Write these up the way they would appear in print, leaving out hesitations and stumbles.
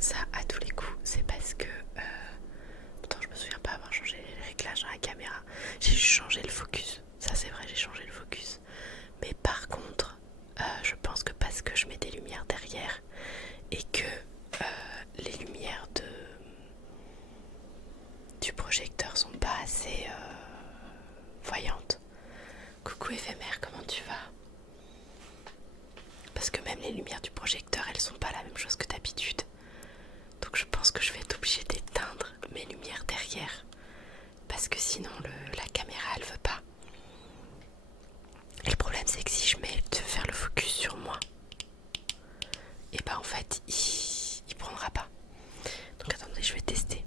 Ça, à tous les coups, c'est parce que... Pourtant, je me souviens pas avoir changé les réglages dans la caméra. J'ai juste changé le focus. Ça, c'est vrai, j'ai changé le focus. Mais par contre, je pense que parce que je mets des lumières derrière et que les lumières du projecteur sont pas assez voyantes. Coucou éphémère, comment tu vas? Parce que même les lumières du projecteur, elles sont pas la même chose que d'habitude. Donc je pense que je vais être obligée d'éteindre mes lumières derrière. Parce que sinon la caméra elle veut pas. Et le problème c'est que si je mets de faire le focus sur moi, et bah en fait il prendra pas. Donc attendez, je vais tester.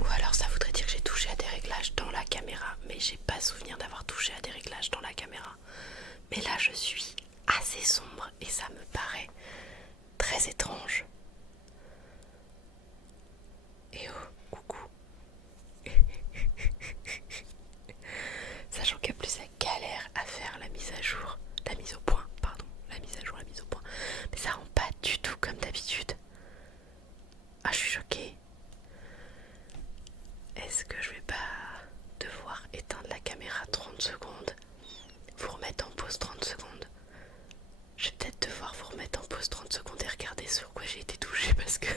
Ou alors ça voudrait dire que j'ai touché à des réglages dans la caméra, mais j'ai pas souvenir d'avoir touché à des réglages dans la caméra. Mais là je suis assez sombre et ça me paraît très étrange. Et oh, coucou. Sachant qu'en plus elle galère à faire la mise à jour, la mise au point, pardon, la mise à jour, la mise au point. Mais ça rend pas du tout comme d'habitude. Ah, je suis choquée. Est-ce que je vais pas devoir éteindre la caméra 30 secondes, vous remettre en pause 30 secondes? Je vais peut-être devoir vous remettre en pause 30 secondes et regarder sur quoi j'ai été touchée parce que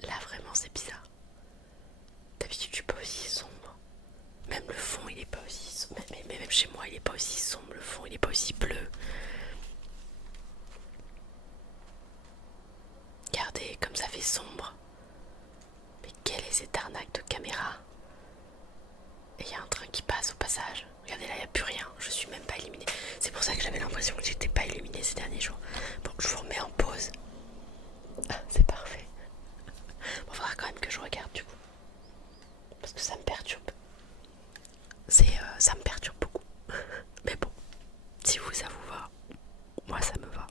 là vraiment c'est bizarre. D'habitude je suis pas aussi sombre. Même le fond il est pas aussi sombre. Mais même chez moi il est pas aussi sombre, le fond il est pas aussi bleu. Regardez comme ça fait sombre. Mais quelle est cette arnaque de caméra? Et il y a un train qui passe au passage. Regardez là, il n'y a plus rien. Je suis même pas illuminée. C'est pour ça que j'avais l'impression que j'étais pas illuminée ces derniers jours. Bon, je vous remets en pause. Ah, c'est parfait. Bon, faudra quand même que je regarde du coup. Parce que ça me perturbe. Ça me perturbe beaucoup. Mais bon, si vous, ça vous va, moi ça me va.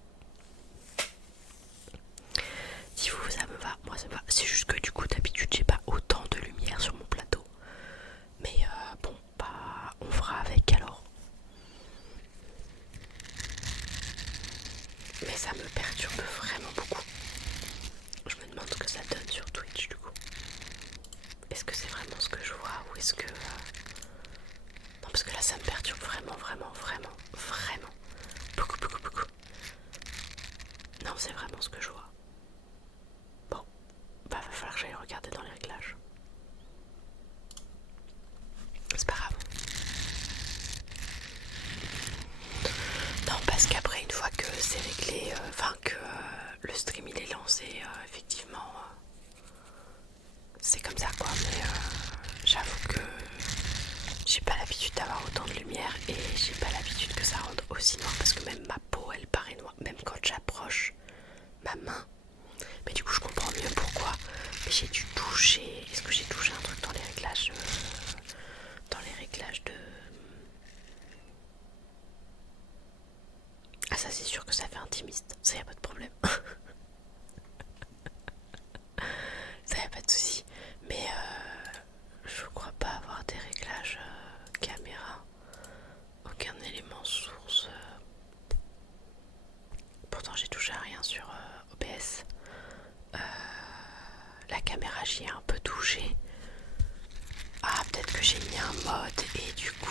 Si vous, ça me va, moi ça me va. C'est juste que du coup, d'habitude, j'ai pas autant de lumière sur mon plateau. Mais bon, bah, on fera avec alors. Mais ça me perturbe vraiment beaucoup. Je me demande ce que ça donne sur Twitch du coup. Est-ce que c'est vraiment ce que je vois ou est-ce que... Non, parce que là ça me perturbe vraiment, vraiment, vraiment, vraiment. Beaucoup, beaucoup, beaucoup. Non, c'est vraiment ce que je vois. Bon, bah va falloir que j'aille regarder dans les réglages. C'est pas grave. Non, parce qu'après une fois que c'est réglé, enfin que le stream il est lancé, effectivement, c'est comme ça quoi. Mais j'avoue que j'ai pas l'habitude d'avoir autant de lumière et j'ai pas l'habitude que ça rende aussi noir parce que même ma peau elle paraît noire, même quand j'approche ma main. Mais du coup je comprends mieux pourquoi. Mais j'ai dû toucher. Est-ce que j'ai touché un truc dans les réglages de... Ah ça c'est sûr que ça fait intimiste, ça y a pas de problème. Ça y a pas de souci. Mais je crois pas avoir des réglages caméra. Aucun élément source. Pourtant j'ai touché à rien sur OBS. La caméra j'y ai un peu touché. Ah peut-être que j'ai mis un mode et du coup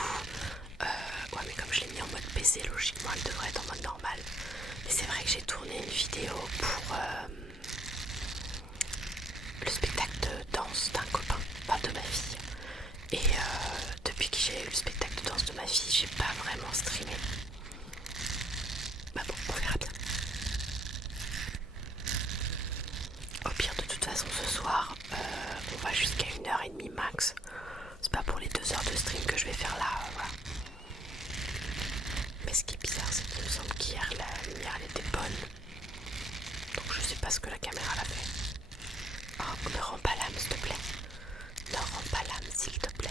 ouais mais comme je l'ai mis en mode PC logiquement elle devrait être en mode normal. Mais c'est vrai que j'ai tourné une vidéo pour le spectacle de danse d'un copain, enfin de ma fille. Et depuis que j'ai eu le spectacle de danse de ma fille, j'ai pas vraiment streamé. Bah bon, on verra bien. Au pire, de toute façon, ce soir, on va jusqu'à 1h30 max. C'est pas pour les 2 heures de stream que je vais faire là, voilà. Mais ce qui est bizarre, c'est qu'il me semble qu'hier, la lumière, elle était bonne. Donc je sais pas ce que la caméra l'a fait. Oh Ne rends pas l'âme, s'il te plaît. Ne rends pas l'âme, s'il te plaît.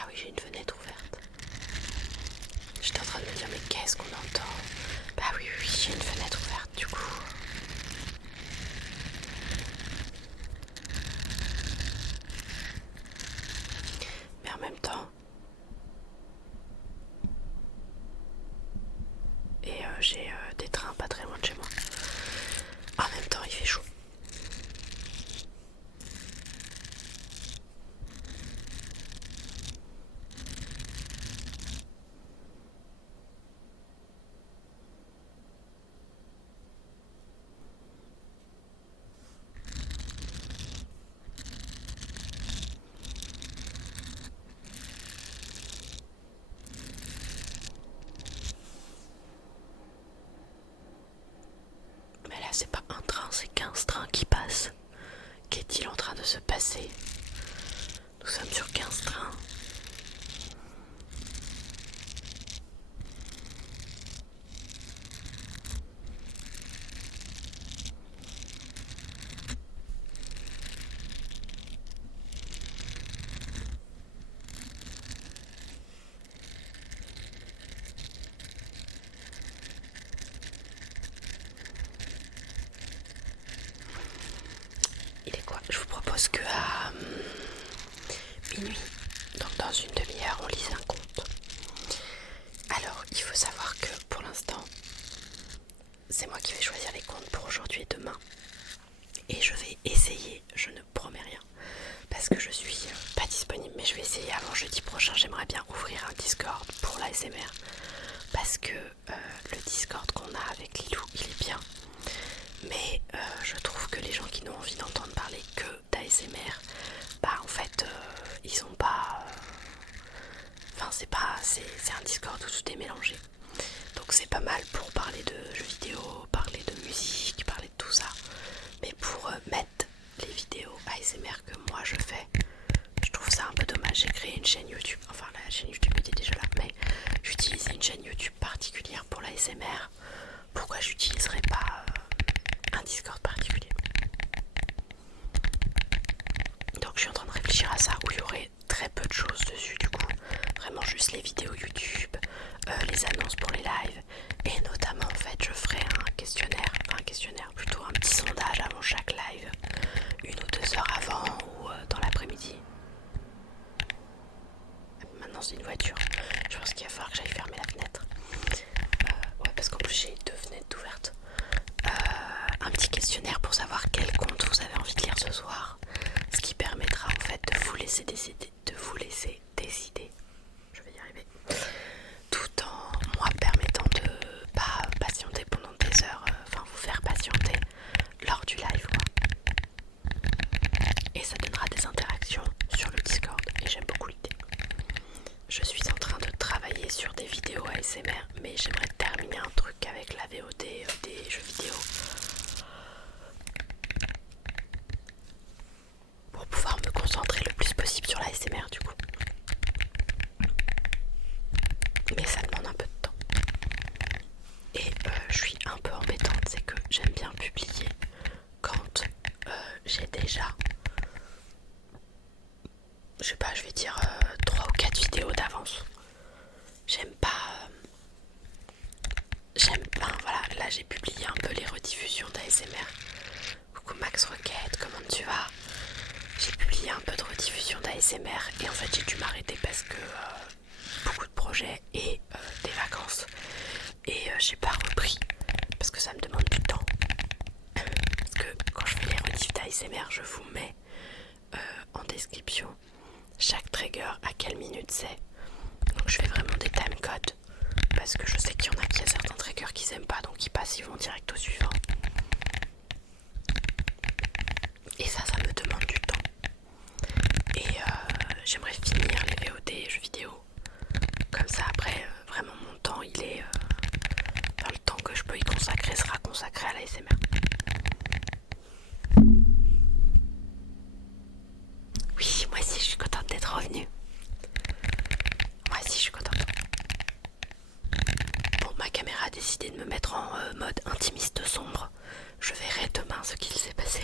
Ah oui, j'ai une fenêtre ouverte. J'étais en train de me dire, mais qu'est-ce qu'on entend? Bah oui, j'ai une fenêtre ouverte du coup. Mais en même temps... Et j'ai des trains pas très loin de chez moi. En même temps, il fait chaud. Mais là, c'est pas un train, c'est 15 trains qui passent. Qu'est-il en train de se passer? Nous sommes sur 15 trains. Il est quoi? Je vous propose que à minuit, donc dans une demi-heure, on lise un conte. Alors, il faut savoir que pour l'instant, c'est moi qui vais choisir les contes pour aujourd'hui et demain. Et je vais essayer, je ne promets rien, parce que je suis pas disponible, mais je vais essayer avant jeudi prochain. J'aimerais bien ouvrir un Discord pour l'ASMR, parce que le Discord qu'on a avec Lilou, il est bien. Mais je trouve que les gens qui n'ont envie d'entendre parler que d'ASMR, bah en fait, ils ont pas... Enfin, c'est un Discord où tout est mélangé. Donc c'est pas mal pour parler de jeux vidéo, parler de musique, parler de tout ça. Mais pour mettre les vidéos ASMR que moi je fais, je trouve ça un peu dommage. J'ai créé une chaîne YouTube, enfin la chaîne YouTube était déjà là, mais j'utilisais une chaîne YouTube particulière pour l'ASMR. Pourquoi j'utiliserais pas un Discord particulier? Donc je suis en train de réfléchir à ça, où il y aurait très peu de choses dessus du coup. Vraiment juste les vidéos YouTube, les annonces pour les lives. Et notamment en fait je ferai un questionnaire, plutôt un petit sondage avant chaque live. 1 ou 2 heures avant ou dans l'après-midi. Maintenant c'est une voiture. Je pense qu'il va falloir que j'aille fermer la fenêtre. Ouais, parce qu'en plus j'ai 2 fenêtres ouvertes. Un petit questionnaire pour savoir quel conte vous avez envie de lire ce soir. Ce qui permettra en fait de vous laisser décider. Je vais y arriver. Tout en moi permettant de pas patienter pendant des heures. Enfin vous faire patienter lors du live quoi. Et ça donnera des interactions sur le Discord. Et j'aime beaucoup l'idée. Je suis en train de travailler sur des vidéos ASMR, mais j'aimerais terminer un truc avec la VOD des jeux vidéo pour pouvoir me concentrer le plus possible sur l'ASMR du coup. Mais ça demande un peu de temps. Et je suis un peu embêtante, c'est que j'aime bien publier quand j'ai déjà, je sais pas, je vais dire 3 ou 4 vidéos d'avance. J'aime pas... voilà, là j'ai publié un peu les rediffusions d'ASMR. Coucou Max Rocket, comment tu vas? J'ai publié publié un peu de rediffusion d'ASMR et en fait j'ai dû m'arrêter parce que beaucoup de projets et des vacances et j'ai pas repris parce que ça me demande du temps. Parce que quand je fais les rediffs d'ASMR, je vous mets en description chaque trigger à quelle minute c'est. Donc je fais vraiment des timecodes parce que je sais qu'il y en a qui a certains triggers qu'ils aiment pas, donc ils passent, ils vont direct au suivant. Et ça me demande du temps. Et j'aimerais finir les VOD jeux vidéo. Comme ça après, vraiment mon temps il est... Enfin, le temps que je peux y consacrer sera consacré à l'ASMR. Oui, moi aussi je suis contente d'être revenue. Moi aussi je suis contente. Bon, ma caméra a décidé de me mettre en mode intimiste sombre. Je verrai demain ce qu'il s'est passé.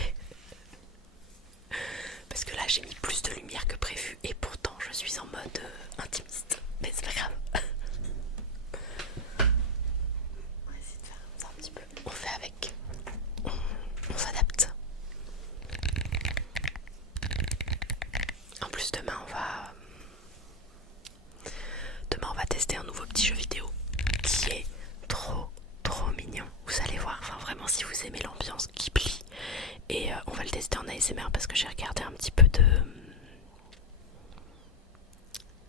Parce que là j'ai mis plus de lumière que prévu et pourtant je suis en mode intimiste. Mais c'est pas grave. On va essayer de faire ça un petit peu. On fait avec. On s'adapte. En plus demain on va tester un nouveau petit jeu vidéo qui est trop mignon. Vous allez voir, enfin vraiment si vous aimez l'ambiance Ghibli. Et on va le tester en ASMR parce que j'ai regardé un petit peu de...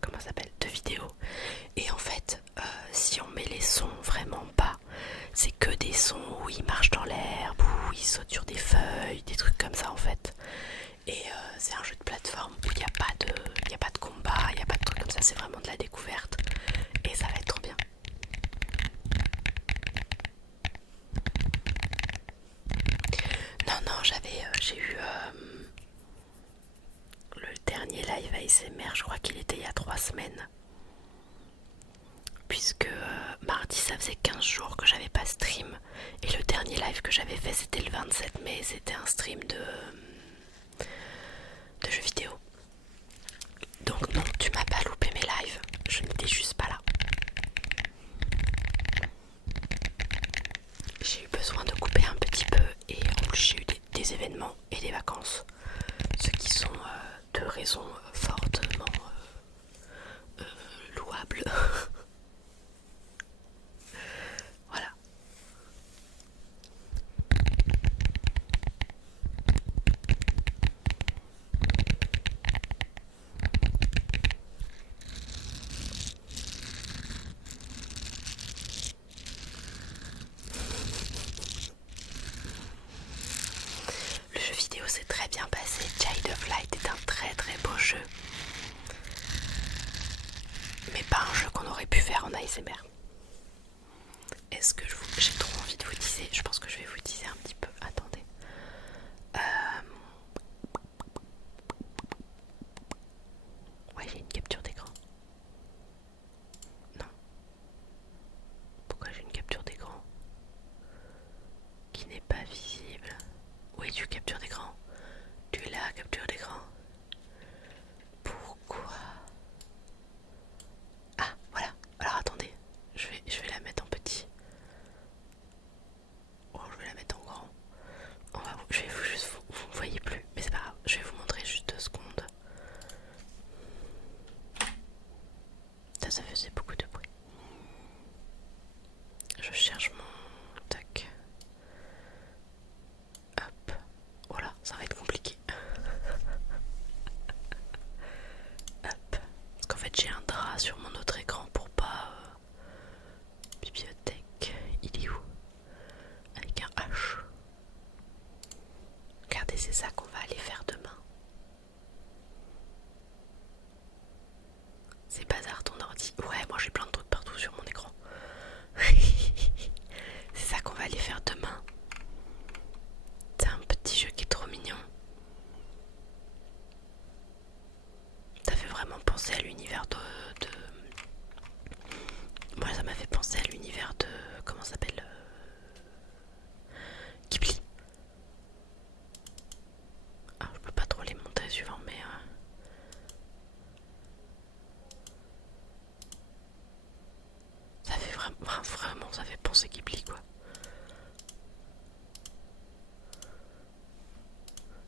Comment ça s'appelle? De vidéos. Et en fait, si on met les sons vraiment bas, c'est que des sons où il marche dans l'herbe, où il saute sur des feuilles, des trucs comme ça en fait. Et c'est un jeu de plateforme où il n'y a pas de combat, il n'y a pas de trucs comme ça, c'est vraiment de la découverte. Et ça va être trop bien. Non, j'ai eu le dernier live ASMR, je crois qu'il était il y a 3 semaines. Puisque mardi ça faisait 15 jours que j'avais pas stream. Et le dernier live que j'avais fait c'était le 27 mai, c'était un stream de jeux vidéo. Donc non, tu m'as pas loupé mes lives, je n'étais juste pas là. J'ai eu besoin de couper un petit peu et en plus j'ai eu des événements et des vacances. Ce qui sont deux raisons fortement louables. Voilà. Le jeu vidéo s'est très bien passé. Child of Light est un très beau jeu. Mais pas un jeu qu'on aurait pu faire en ASMR. Est-ce que j'ai trop envie de vous teaser? Je pense que je vais vous teaser un petit peu. Attendez. Ouais, j'ai une capture d'écran. Non. Pourquoi j'ai une capture d'écran qui n'est pas visible? Où es-tu, capture d'écran? Tu es là, capture d'écran. Pourquoi? Ah, voilà. Alors attendez. Je vais la mettre en petit. Oh, je vais la mettre en grand. Je vais vous ne voyez plus, mais c'est pas grave. Je vais vous montrer juste 2 secondes. Ça faisait beaucoup de bruit. Je cherche mon tac. Hop. Voilà, ça va être compliqué. Hop. Parce qu'en fait j'ai un drap sur mon autre écran pour pas... Bibliothèque. Il est où? Avec un H. Regardez, c'est ça qu'on va aller faire demain. C'est bazar ton ordi. Ouais, moi j'ai plein de trucs partout sur mon écran. C'est ça qu'on va aller faire demain. C'est un petit jeu qui est trop mignon. Ça fait vraiment penser à l'univers de... Moi ça m'a fait penser à l'univers de... Comment ça s'appelle? Ghibli. Ah, je peux pas trop les montrer suivant, mais... Ça fait vraiment, ça fait penser Ghibli quoi.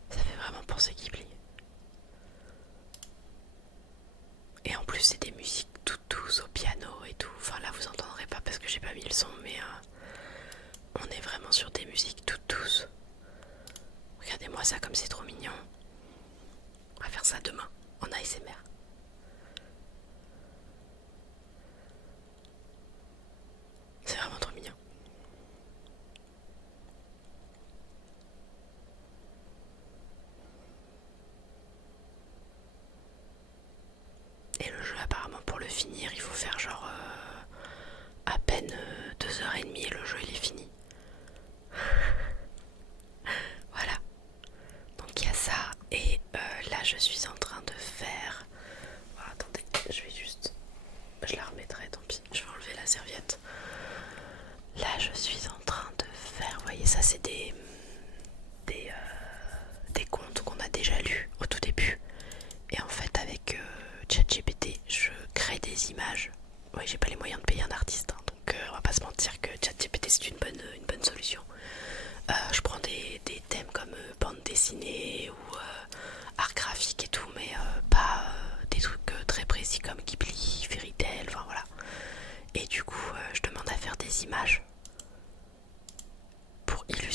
Ça fait vraiment penser Ghibli.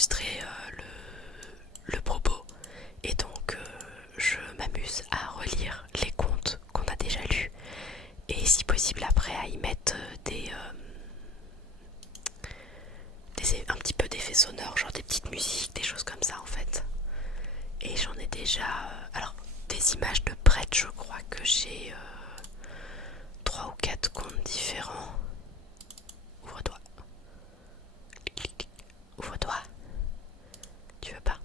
illustrer le propos. Et donc je m'amuse à relire les contes qu'on a déjà lus et si possible après à y mettre un petit peu d'effets sonores, genre des petites musiques, des choses comme ça en fait. Et j'en ai déjà alors des images de prêtres, je crois que j'ai 3 ou 4 contes différents. Ouvre-toi. Ouvre-toi. Tu veux pas?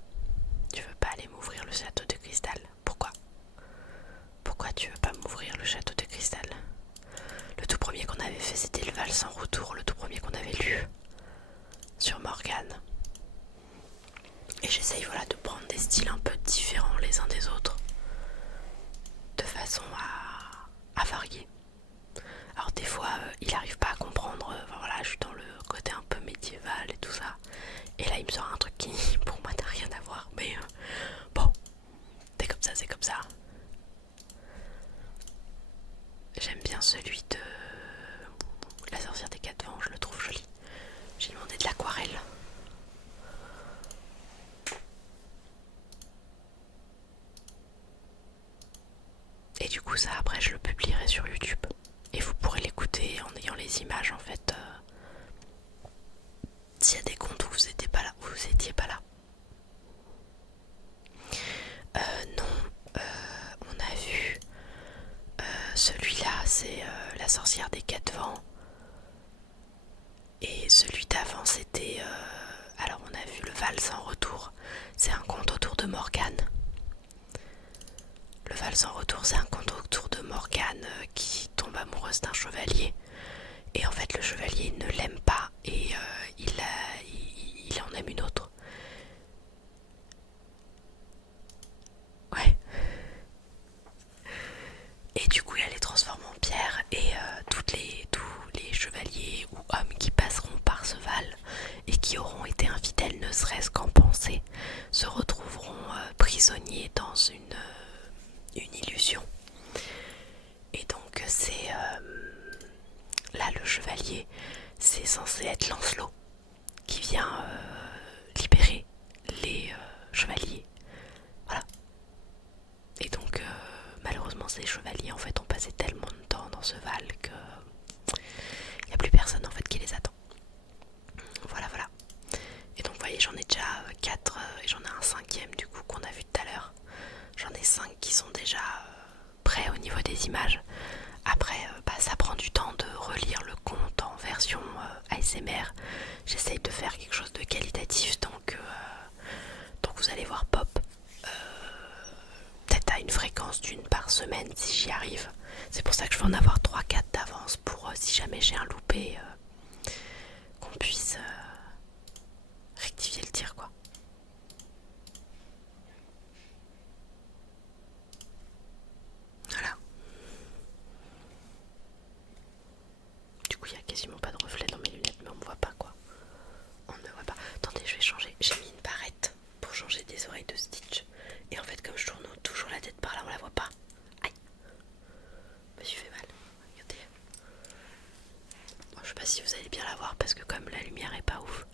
Tu veux pas aller m'ouvrir le château de cristal? Pourquoi? Pourquoi tu veux pas m'ouvrir le château de cristal? Le tout premier qu'on avait fait, c'était le Val sans retour, le tout premier qu'on avait lu sur Morgane. Et j'essaye voilà, de prendre des styles un peu différents les uns des autres, de façon à varier. Alors des fois, il arrive pas à comprendre, voilà, je suis dans le côté un peu médiéval et tout ça. Et là, il me sort un truc qui, pour moi, n'a rien à voir. Mais bon, c'est comme ça, c'est comme ça. J'aime bien celui de La sorcière des 4 vents, je le trouve joli. J'ai demandé de l'aquarelle. Et du coup ça après je le publierai sur YouTube. Et vous pourrez l'écouter en ayant les images en fait. S'il y a des comptes où vous étiez pas là, non, on a vu celui-là, c'est La sorcière des 4 vents. Et celui d'avant c'était alors on a vu le Val sans retour. C'est un conte autour de Morgane. Le Val sans retour, c'est un conte autour de Morgane qui tombe amoureuse d'un chevalier. Et en fait, le chevalier ne l'aime pas et il en aime une autre. Ouais. Et du coup, elle les transforme en pierre et tous les chevaliers ou hommes qui passeront par ce Val et qui auront été infidèles, ne serait-ce qu'en pensée, se retrouveront prisonniers dans une illusion. Et donc c'est là le chevalier, c'est censé être Lancelot qui vient libérer les chevaliers. Voilà. Et donc malheureusement ces chevaliers en fait ont passé tellement de temps dans ce Val que il n'y a plus personne en fait qui les attend. Voilà voilà. Et donc vous voyez j'en ai déjà 4 et j'en ai un 5e du coup qu'on a vu tout à l'heure. J'en ai 5 qui sont déjà prêts au niveau des images. Après ça prend du temps de relire le conte en version ASMR. J'essaye de faire quelque chose de qualitatif donc vous allez voir pop peut-être à une fréquence d'une par semaine si j'y arrive. C'est pour ça que je vais en avoir 3-4 d'avance pour si jamais j'ai un loupé qu'on puisse rectifier le tir quoi. Voilà. Du coup il n'y a quasiment pas de reflet dans mes lunettes mais on me voit pas quoi. On ne me voit pas. Attendez je vais changer. J'ai mis une barrette pour changer des oreilles de Stitch. Et en fait comme je tourne toujours la tête par là on la voit pas. Aïe. Je me suis fait mal. Regardez. Bon, je sais pas si vous allez bien la voir parce que comme la lumière est pas ouf.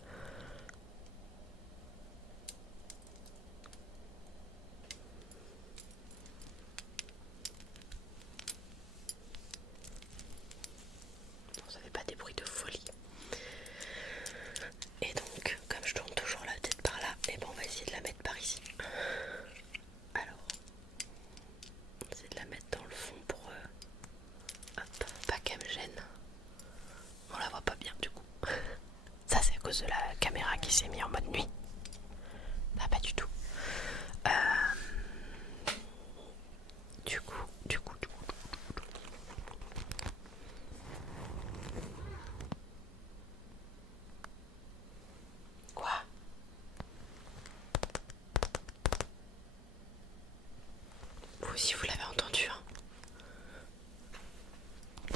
Bon, ça fait pas des bruits de folie. Et donc comme je tourne toujours la tête par là, et ben on va essayer de la mettre par ici. Alors, on va essayer de la mettre dans le fond pour hop, pas qu'elle me gêne. On la voit pas bien du coup. Ça c'est à cause de la caméra qui s'est mise en mode nuit. Ah pas du tout. Du coup. Quoi? Vous aussi vous l'avez entendu hein.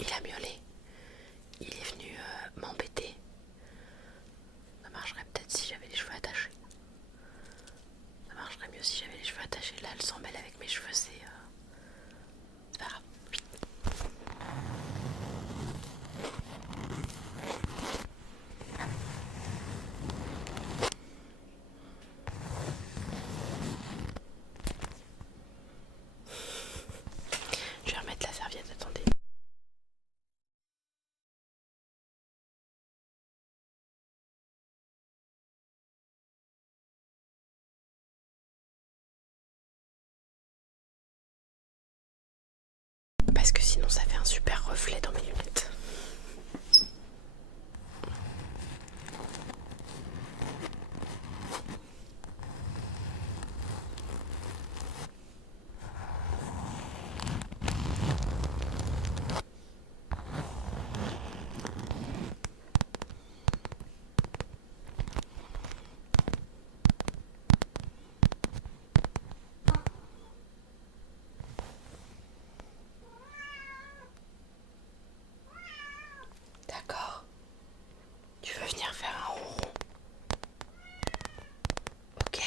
Il a miaulé. Il est venu m'embêter. Ça marcherait peut-être si j'avais les cheveux attachés. Ça marcherait mieux si j'avais les cheveux attachés. Là elle s'en mêle avec mes cheveux, c'est pas grave. Oui. sinon ça fait un super reflet dans mes lunettes. D'accord. Tu veux venir faire un ronron? Ok.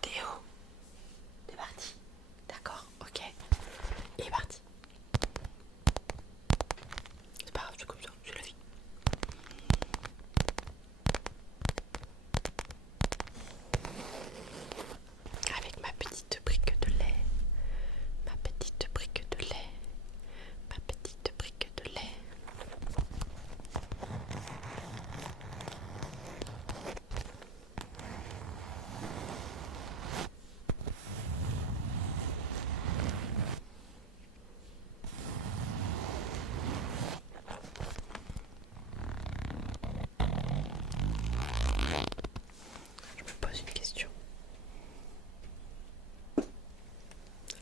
Théo, t'es parti? D'accord, ok. Il est parti. C'est pas grave, c'est comme ça, c'est la vie. Avec ma petite brique de lait. Ma petite brique de lait. Ma petite brique de lait. Je me pose une question.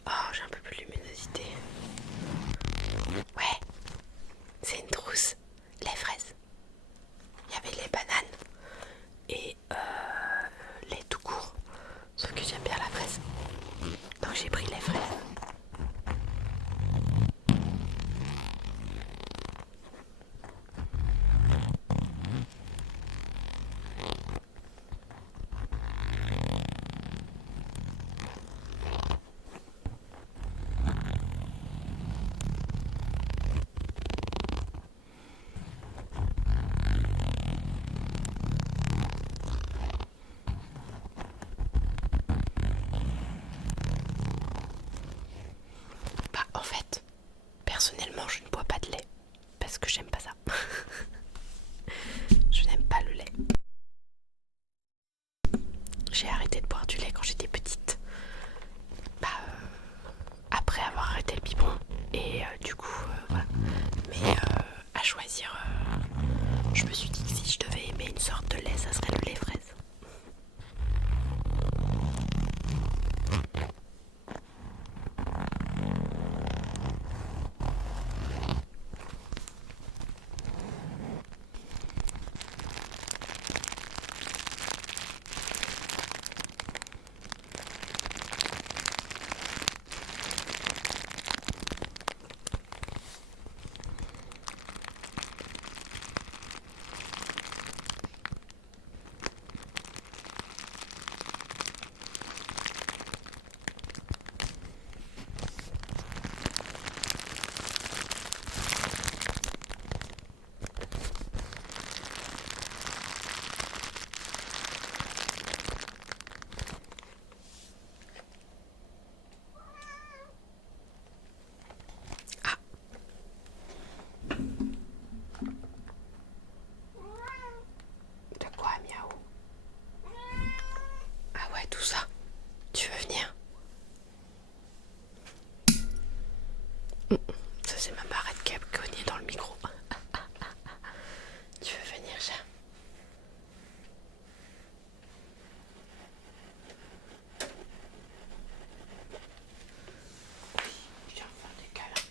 Oh, j'ai un peu plus de luminosité. Ouais, c'est une trousse. Les fraises. Il y avait les bananes et les tout court. Sauf que j'aime bien la fraise. Donc j'ai pris les fraises. Bah en fait, personnellement je ne bois pas de lait. Parce que j'aime pas ça. Je n'aime pas le lait. J'ai arrêté de boire du lait quand j'étais petite. Bah après avoir arrêté le biberon. Et du coup, voilà. Mais à choisir, je me suis dit que si je devais aimer une sorte de lait, ça serait le lait fraise. De quoi, miaou? Ah ouais, tout ça. Tu veux venir? Ça c'est ma barrette qui a cogné dans le micro. Tu veux venir, chat? Oui, viens faire des câlins.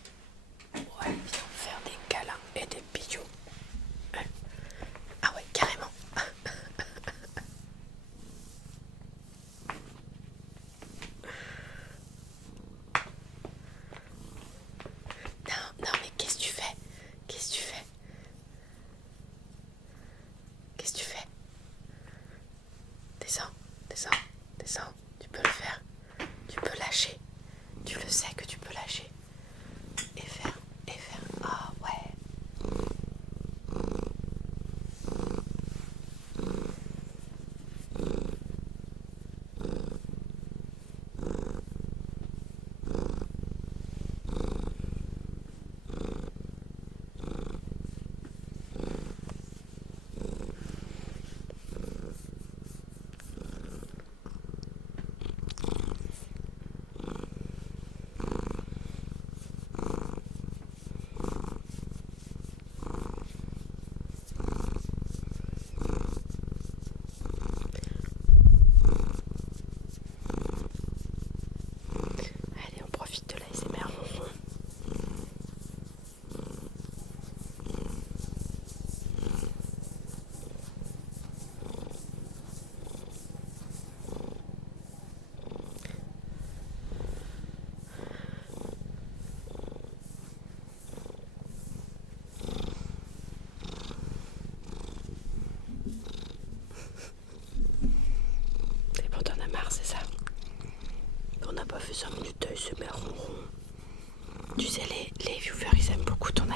Ouais, viens faire des câlins et des bisous. Ah ouais, carrément. Non, non, mais qu'est-ce que tu fais? Qu'est-ce que tu fais? Qu'est-ce que tu fais? Descends, descends, descends. Tu peux le faire. Tu peux lâcher. Tu le sais que tu peux lâcher. Et faire, et faire. Ah ouais.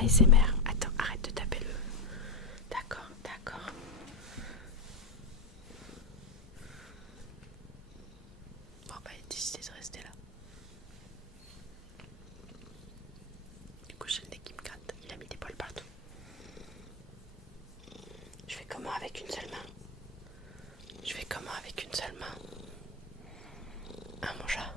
ASMR. Attends, arrête de taper le... D'accord, d'accord. Bon bah il a décidé de rester là. Du coup j'ai le nez qui me gratte. Il a mis des poils partout. Je fais comment avec une seule main? Je fais comment avec une seule main? Ah mon chat.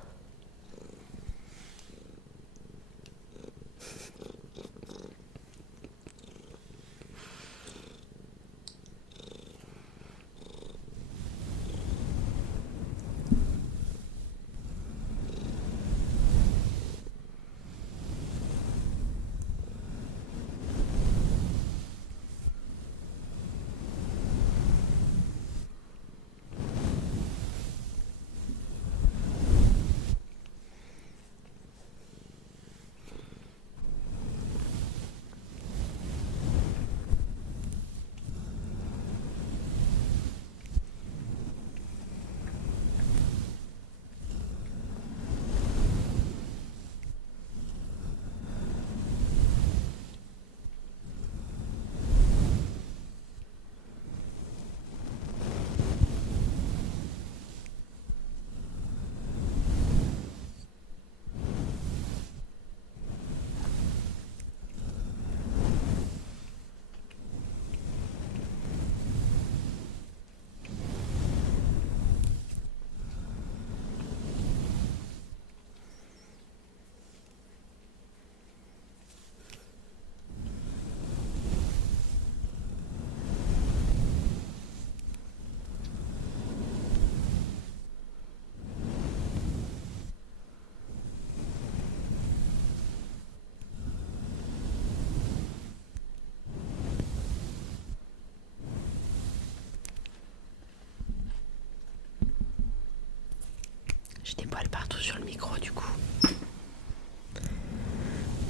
J'ai des poils partout sur le micro du coup.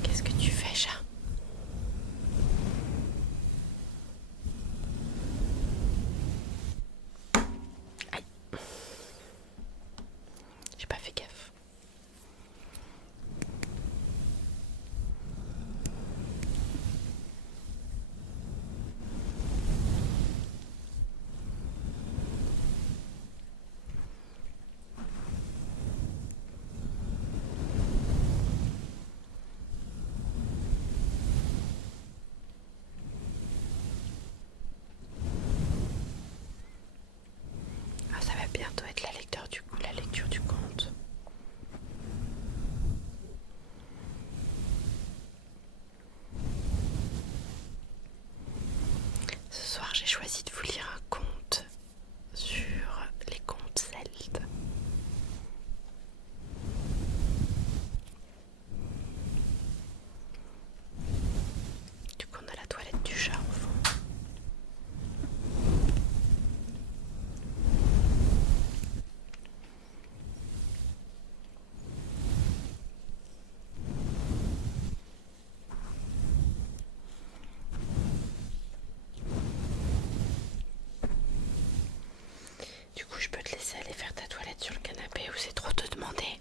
Qu'est-ce que tu fais, chat? Aïe. J'ai pas fait gaffe. Ah, ça va bientôt être la lecture du conte. Ce soir, j'ai choisi de vous lire un conte sur les contes celtes. Du coup, on a la toilette du chat en fond. Du coup, je peux te laisser aller faire ta toilette sur le canapé ou c'est trop te demander?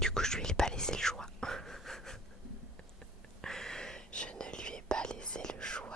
Du coup, je lui ai pas laissé le choix. Je ne lui ai pas laissé le choix.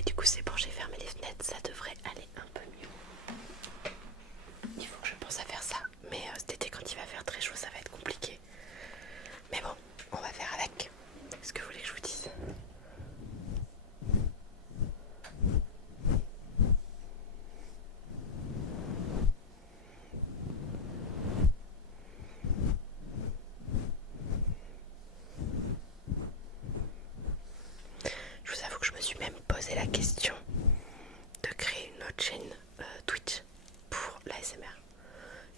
Et du coup c'est bon, j'ai fermé les fenêtres, ça devrait aller un peu mieux. Il faut que je pense à faire ça, mais cet été quand il va faire très chaud ça va être compliqué. Mais bon, on va faire avec. Qu'est-ce que vous voulez que je vous dise? Je vous avoue que je me suis même posé la question de créer une autre chaîne Twitch pour l'ASMR.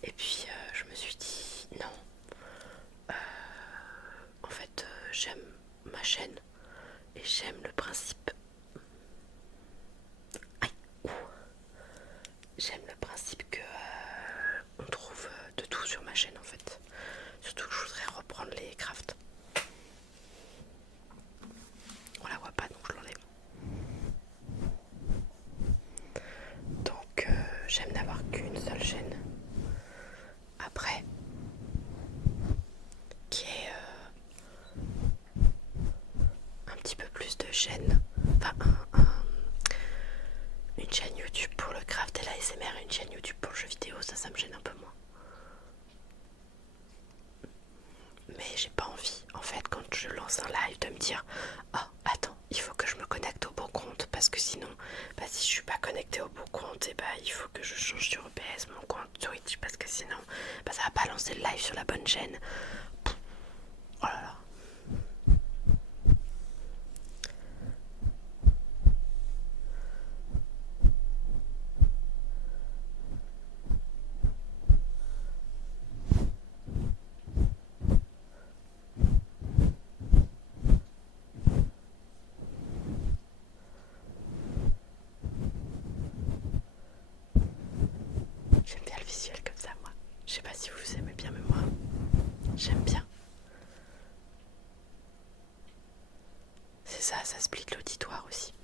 Et puis je me suis dit non. En fait, j'aime ma chaîne et j'aime le principe. Aïe, ouh. J'aime le principe que on trouve de tout sur ma chaîne en fait. Surtout que je voudrais reprendre les crafts. On la voit pas donc je l'enlève. Donc j'aime n'avoir qu'une seule chaîne. Après, qui est un petit peu plus de chaînes. Enfin, une chaîne YouTube pour le craft et l'ASMR et une chaîne YouTube pour le jeu vidéo, ça me gêne un peu moins. Mais j'ai pas envie, en fait, quand je lance un live, de me dire « Oh, attends, il faut que je me connecte au bon compte, parce que sinon, bah, si je suis pas connectée au bon compte, et bah, il faut que je change sur OBS mon compte Twitch, parce que sinon, bah, ça va pas lancer le live sur la bonne chaîne. » Oh là là. J'aime bien le visuel comme ça, moi. Je sais pas si vous aimez bien, mais moi, j'aime bien. C'est ça, ça split l'auditoire aussi.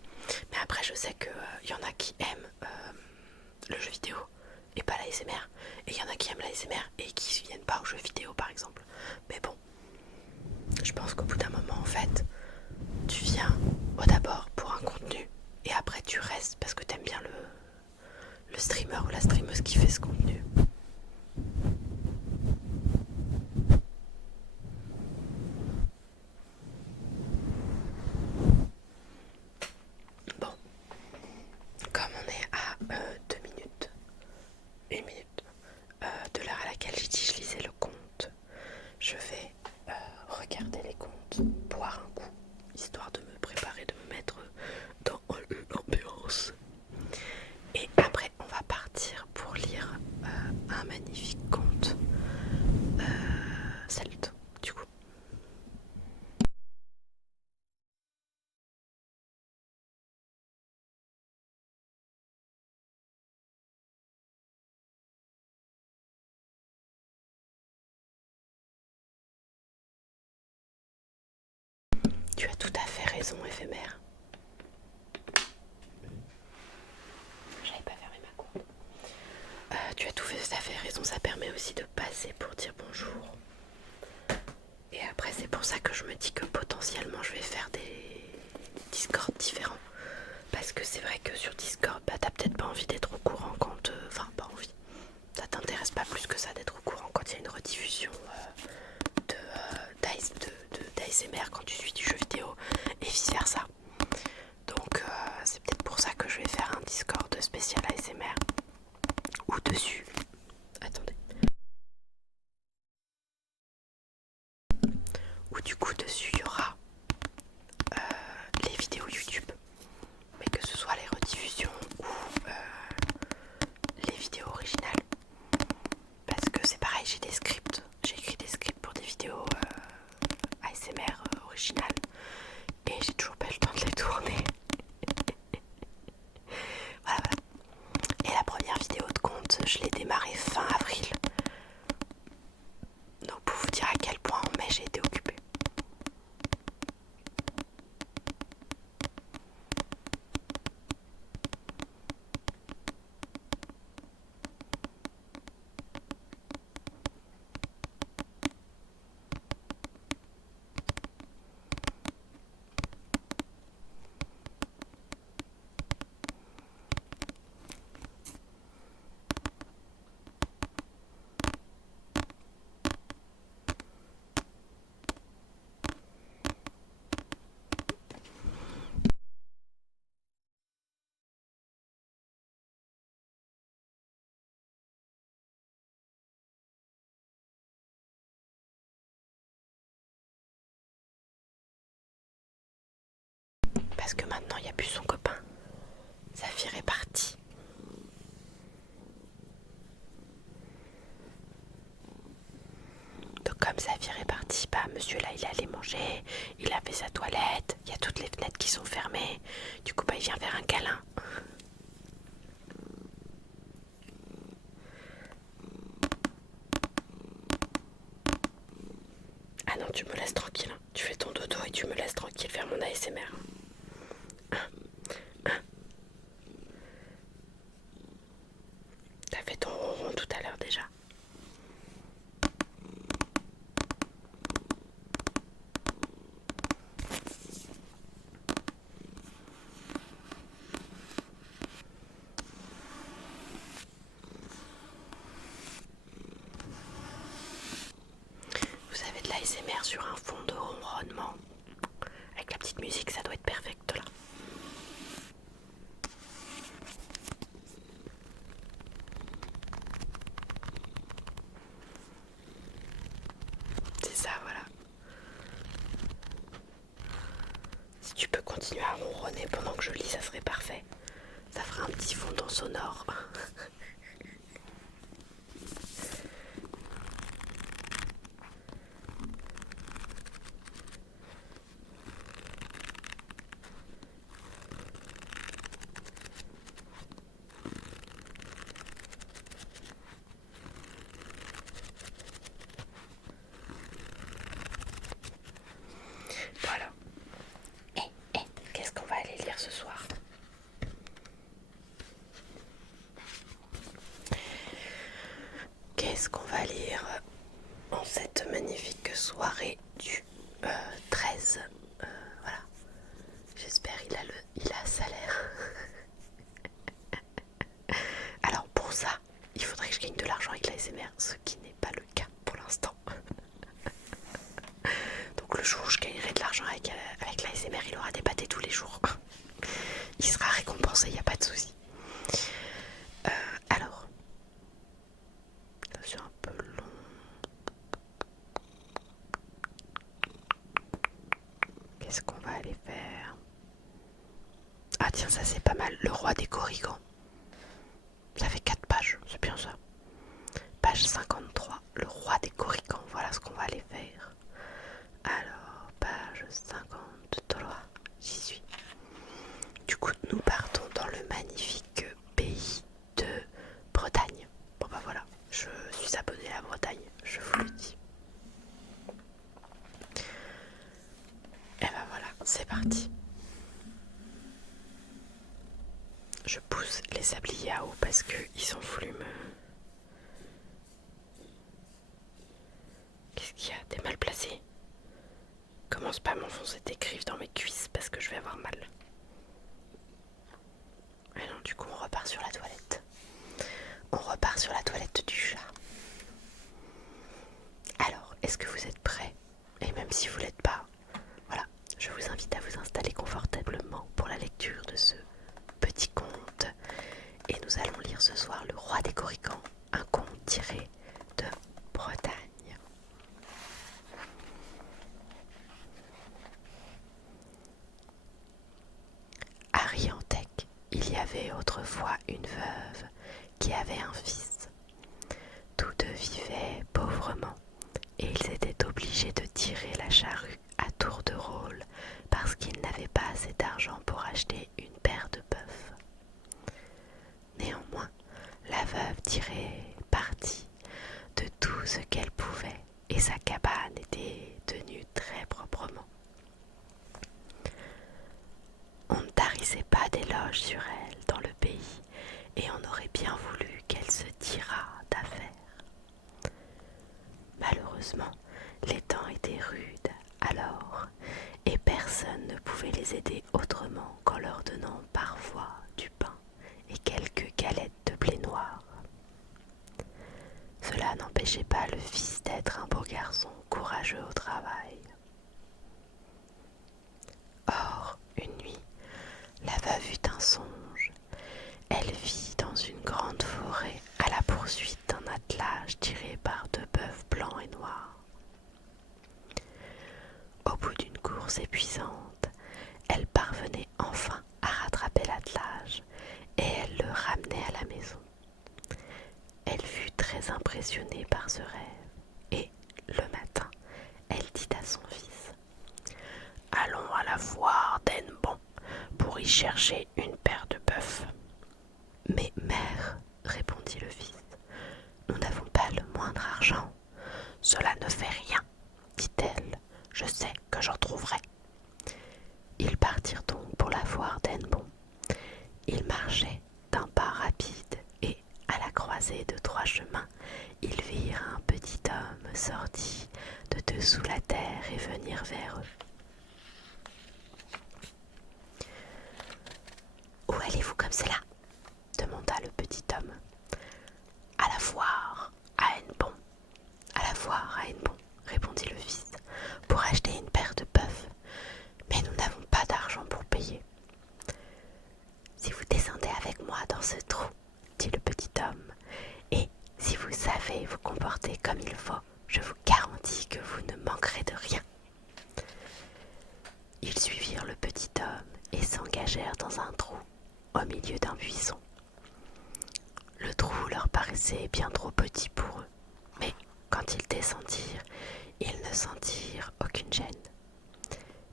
Mais après, je sais qu'il y en a qui aiment le jeu vidéo et pas l'ASMR. Et il y en a qui aiment l'ASMR et qui viennent pas au jeu vidéo, par exemple. Mais bon, je pense qu'au bout d'un moment, en fait, tu viens d'abord pour un contenu et après tu restes parce que t'aimes bien le streamer ou la streameuse qui fait ce contenu. Bon, comme on est à 2 minutes, 1 minute de l'heure à laquelle j'ai dit je lisais le compte, je vais regarder les comptes, boire un coup, histoire de me préparer, de me mettre dans l'ambiance. Et après, on va partir pour lire un magnifique conte celte, du coup. Tu as tout à fait raison, éphémère. J'avais pas fermé ma compte. Tu as tout à fait raison, ça permet aussi de passer pour dire bonjour. Et après, c'est pour ça que je me dis que potentiellement je vais faire des Discord différents. Parce que c'est vrai que sur Discord, bah, t'as peut-être pas envie d'être au courant quand. Enfin, pas envie. Ça t'intéresse pas plus que ça d'être au courant quand il y a une rediffusion d'ASMR quand tu suis du jeu vidéo et vice versa. Donc c'est peut-être pour ça que je vais faire un Discord spécial ASMR ou dessus. Attendez. Où du coup dessus il y aura les vidéos YouTube, mais que ce soit les rediffusions ou les vidéos originales. Parce que c'est pareil, j'ai des scripts, j'ai écrit des scripts pour des vidéos ASMR originales et j'ai toujours pas eu le temps de les tourner. Voilà, voilà. Et la première vidéo de compte, je l'ai démarrée fin avril. Donc pour vous dire à quel point en mai j'ai été occupée. parce que maintenant il n'y a plus son copain. Saphir est parti. Donc comme Saphir est parti, bah monsieur là il est allé manger, il a fait sa toilette, il y a toutes les fenêtres qui sont fermées, du coup bah il vient faire un câlin. Ah non, tu me laisses tranquille, hein. Tu fais ton dodo et tu me laisses tranquille faire mon ASMR. T'as fait ton ronron tout à l'heure déjà. Vous avez de l'ASMR sur un fond de ronronnement. Avec la petite musique, ça doit être perfect là. C'est ça, voilà. Si tu peux continuer à ronronner pendant que je lis, ça serait parfait. Ça fera un petit fondant sonore. Voilà. Qu'est-ce qu'on va aller lire ce soir? Qu'est-ce qu'on va lire en cette magnifique soirée du 13? Voilà. J'espère il a salaire. Alors pour ça, il faudrait que je gagne de l'argent avec l'ASMR, ce qui n'est pas le cas pour l'instant. Donc le jour où je gagnerai de l'argent avec l'ASMR, il aura des pâtés tous les jours. Il sera récompensé, il n'y a pas de souci. Alors, c'est un peu long. Qu'est-ce qu'on va aller faire? Ah tiens, ça c'est pas mal. Le roi des corrigans. Ça fait 4 pages, c'est bien ça. Page 53, le roi des corrigans. Voilà ce qu'on va aller faire. Alors, page 53, j'y suis. Du coup, nous partons dans le magnifique pays de Bretagne. Bon bah voilà, je suis abonnée à la Bretagne, je vous le dis. Et bah voilà, c'est parti. Je pousse les sabliers à eau parce qu'ils ont voulu me... Qu'est-ce qu'il y a? T'es mal placé? Commence pas à m'enfoncer tes griffes dans mes cuisses parce que je vais avoir mal. Et non, du coup on repart sur la toilette. On repart sur la toilette du chat. Alors, est-ce que vous êtes prêts? Et même si vous l'êtes pas, voilà, je vous invite à vous installer confortablement pour la lecture de ce petit conte. Et nous allons lire ce soir Le Roi des Corrigans, un conte tiré de Bretagne. À Riantec, il y avait autrefois une veuve qui avait un fils. Tous deux vivaient pauvrement et ils étaient obligés de tirer la charrue à tour de rôle parce qu'ils n'avaient pas assez d'argent pour acheter une paire de bœufs. Néanmoins, la veuve tirait parti de tout ce qu'elle pouvait et sa cabane était tenue très proprement. On ne tarissait pas d'éloges sur elle dans le pays et on aurait bien voulu qu'elle se tirât d'affaires. Malheureusement, les temps étaient rudes alors et personne ne pouvait les aider autrement qu'en leur donnant parfois du pain et quelques galettes de blé noir. Cela n'empêchait pas le fils d'être un beau garçon courageux au travail. Or, une nuit, la veuve eut un songe. Elle vit dans une grande forêt à la poursuite d'un attelage tiré par deux bœufs blancs et noirs. Au bout d'une course épuisante, elle parvenait impressionnée par ce rêve, et le matin, elle dit à son fils: allons à la foire d'Hennebon pour y chercher une paire de bœufs. Mais mère, répondit le fils, nous n'avons pas le moindre argent. Cela ne fait rien, dit-elle, je sais que j'en trouverai. Ils partirent donc pour la foire d'Hennebon. Ils marchaient d'un pas rapide et, à la croisée de 3 chemins, ils virent un petit homme sorti de dessous la terre et venir vers eux. « Où allez-vous comme cela ?» demanda le petit homme. « À la foire, à Hennebon. »« À la foire, à Hennebon, » répondit le fils, « pour acheter une paire de bœufs. Mais nous n'avons pas d'argent pour payer. »« Si vous descendez avec moi dans ce trou, dit le petit homme, et si vous savez vous comporter comme il faut, je vous garantis que vous ne manquerez de rien. » Ils suivirent le petit homme et s'engagèrent dans un trou au milieu d'un buisson. Le trou leur paraissait bien trop petit pour eux, mais quand ils descendirent, ils ne sentirent aucune gêne.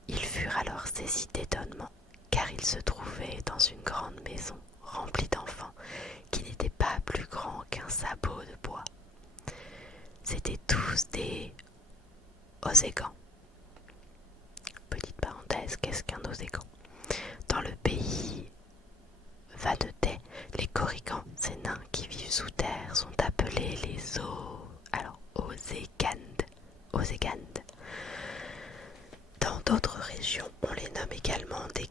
Ils furent alors saisis d'étonnement, car ils se trouvaient dans une grande maison remplie d'enfants qui n'étaient pas plus grands qu'un sabot de bois. C'étaient tous des Oségans. Petite parenthèse, qu'est-ce qu'un Oségan? Dans le pays Vadettais, les Korrigans, ces nains qui vivent sous terre, sont appelés les Oségans. Dans d'autres régions, on les nomme également des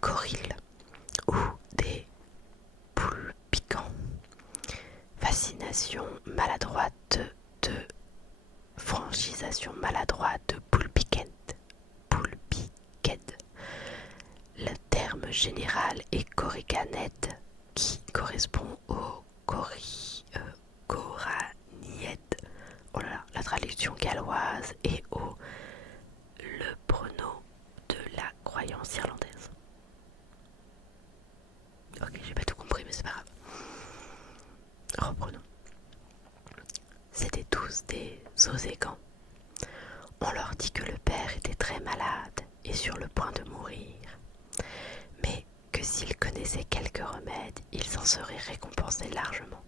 gorilles ou des poules piquants. Fascination maladroite de franchisation maladroite de poulpiquette. Le terme général est corriganette, qui correspond au coraniette. Oh là là, la traduction galloise et au le pronom de la croyance irlandaise. Ok, j'ai pas tout compris, mais c'est pas grave. Reprenons. C'étaient tous des Oségans. On leur dit que le père était très malade et sur le point de mourir, mais que s'ils connaissaient quelques remèdes, ils en seraient récompensés largement.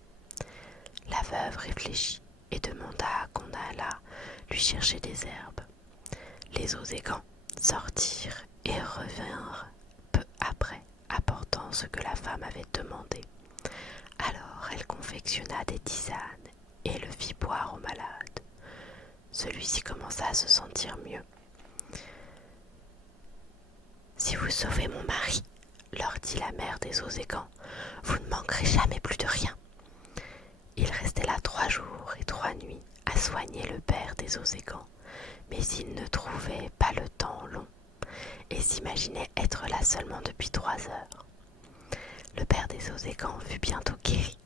La veuve réfléchit et demanda qu'on allât lui chercher des herbes. Les Oségans sortirent et revinrent peu après, apportant ce que la femme avait demandé. Alors elle confectionna des tisanes et le fit boire au malade. Celui-ci commença à se sentir mieux. « Si vous sauvez mon mari, leur dit la mère des Oségans, vous ne manquerez jamais plus de rien. » Il restait là 3 jours et 3 nuits à soigner le père des Oségans, mais il ne trouvait pas le temps long et s'imaginait être là seulement depuis 3 heures. Le père des Oségans fut bientôt guéri.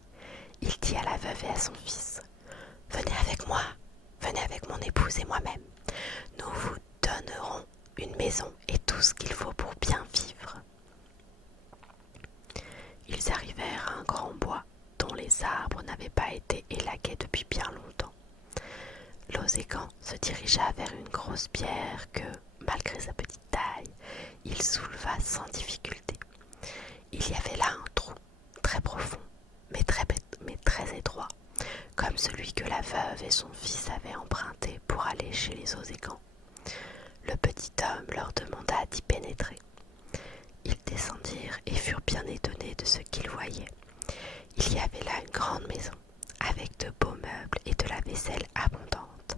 Il dit à la veuve et à son fils: « Venez avec moi, venez avec mon épouse et moi-même. Nous vous donnerons une maison et tout ce qu'il faut pour bien vivre. » Ils arrivèrent à un grand bois dont les arbres n'avaient pas été élagués depuis bien longtemps. L'Oségan se dirigea vers une grosse pierre que, malgré sa petite taille, il souleva sans difficulté. Il y avait là un trou très profond, mais très étroit, comme celui que la veuve et son fils avaient emprunté pour aller chez les Oségans. Le petit homme leur demanda d'y pénétrer. Ils descendirent et furent bien étonnés de ce qu'ils voyaient. Il y avait là une grande maison, avec de beaux meubles et de la vaisselle abondante,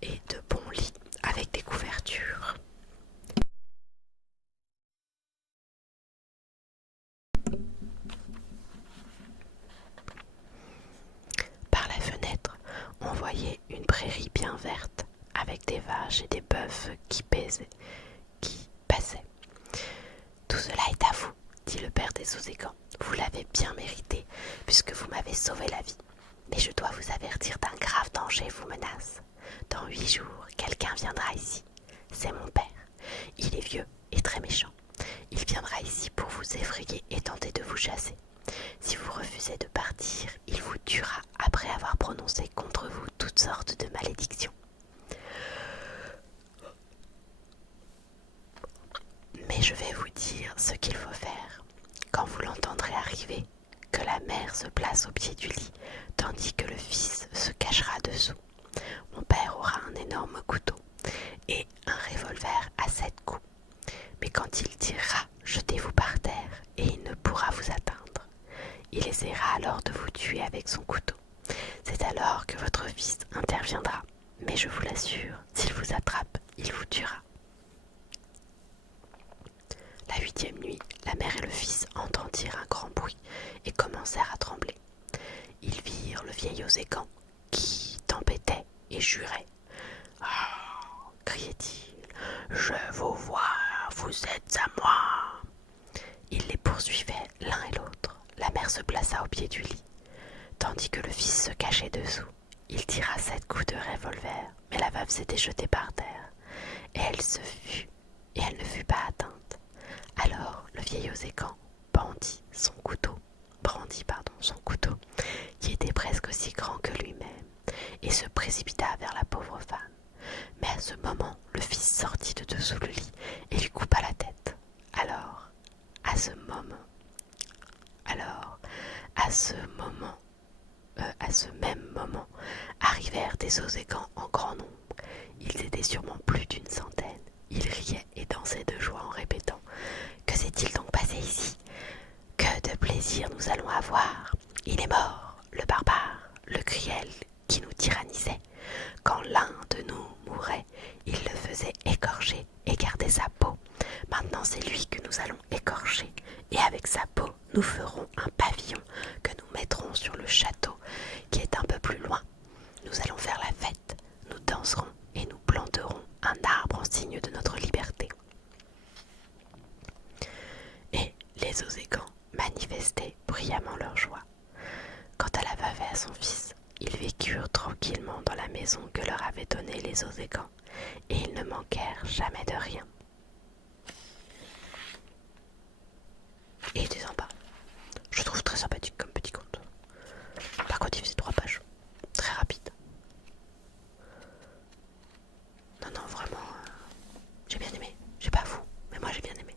et de bons lits avec des couvertures. Par la fenêtre, on voyait une prairie bien verte, avec des vaches et des bœufs qui passaient. « Tout cela est à vous, dit le père des Oségans. Vous l'avez bien mérité, puisque vous m'avez sauvé la vie. Mais je dois vous avertir d'un grave danger vous menace. Dans 8 jours, quelqu'un viendra ici. C'est mon père. Il est vieux et très méchant. Il viendra ici pour vous effrayer et tenter de vous chasser. Si vous refusez de partir, il vous tuera mère se place au pied du lit, tandis que le fils se cachera dessous. Mon père aura un énorme couteau et un revolver à 7 coups. Mais quand il tirera, jetez-vous par terre et il ne pourra vous atteindre. Il essaiera alors de vous tuer avec son couteau. C'est alors que votre fils interviendra. Mais je vous l'assure, s'il vous attrape, il vous tuera. La 8e nuit, la mère et le fils entendirent un grand bruit et commencèrent à trembler. Ils virent le vieil Oségan qui tempêtait et jurait. « Ah !» criait-il, « je vous vois, vous êtes à moi !» Il les poursuivait l'un et l'autre. La mère se plaça au pied du lit, tandis que le fils se cachait dessous. Il tira 7 coups de revolver, mais la veuve s'était jetée par terre, et elle ne fut pas atteinte. Alors le vieil Oségan brandit son couteau, qui était presque aussi grand que lui-même, et se précipita vers la pauvre femme. Mais à ce moment, le fils sortit de dessous le lit et lui coupa la tête. Alors, à ce même moment, arrivèrent des Oségans en grand nombre. Ils étaient sûrement plus d'une centaine. Ils riaient et dansaient de joie en répétant « Que s'est-il donc passé ici ? Que de plaisir nous allons avoir ! Il est mort, le barbare, le cruel qui nous tyrannisait. Quand l'un de nous mourait, il le faisait écorcher et garder sa peau. Maintenant c'est lui que nous allons écorcher, et avec sa peau, nous ferons un pavillon que nous mettrons sur le château qui est un peu plus loin. Nous allons faire la fête, nous danserons et nous planterons un arbre en signe de notre liberté. » Et les Oségans manifestaient bruyamment leur joie. Quant à la veuve et à son fils, ils vécurent tranquillement dans la maison que leur avaient donnée les Oségans, et ils ne manquèrent jamais de rien. Et il était sympa. Je trouve très sympathique comme petit conte. Par contre, il faisait 3 pages. Très rapide. Non, vraiment, j'ai bien aimé. Je sais pas vous, mais moi j'ai bien aimé.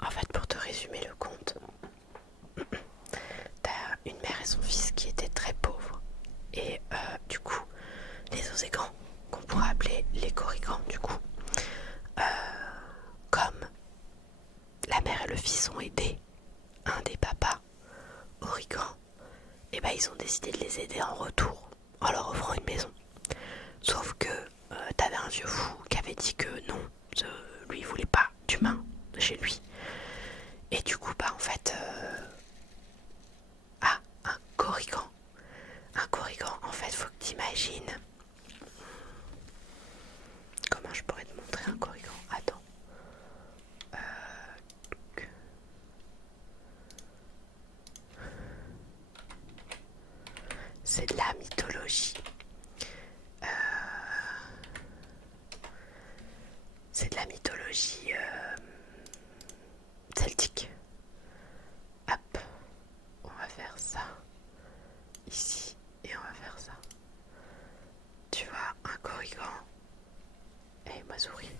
En fait, pour te résumer le conte, t'as une mère et son fils qui étaient très pauvres. Et du coup, les Oségans, qu'on pourrait appeler les Corrigans du coup, comme la mère et le fils ont aidé un des papas, Origan, et ben ils ont décidé de les aider en retour, en leur offrant une maison. Sauf que t'avais un vieux fou qui avait dit que non, lui il voulait pas d'humains chez lui. Et du coup, bah en fait, un Corrigan. Un Corrigan, en fait, faut que t'imagines. Comment je pourrais te montrer un Corrigan? Attends. C'est de la mythologie. C'est de la mythologie celtique. Hop, on va faire ça ici et on va faire ça. Tu vois, un Corrigan et ma souris,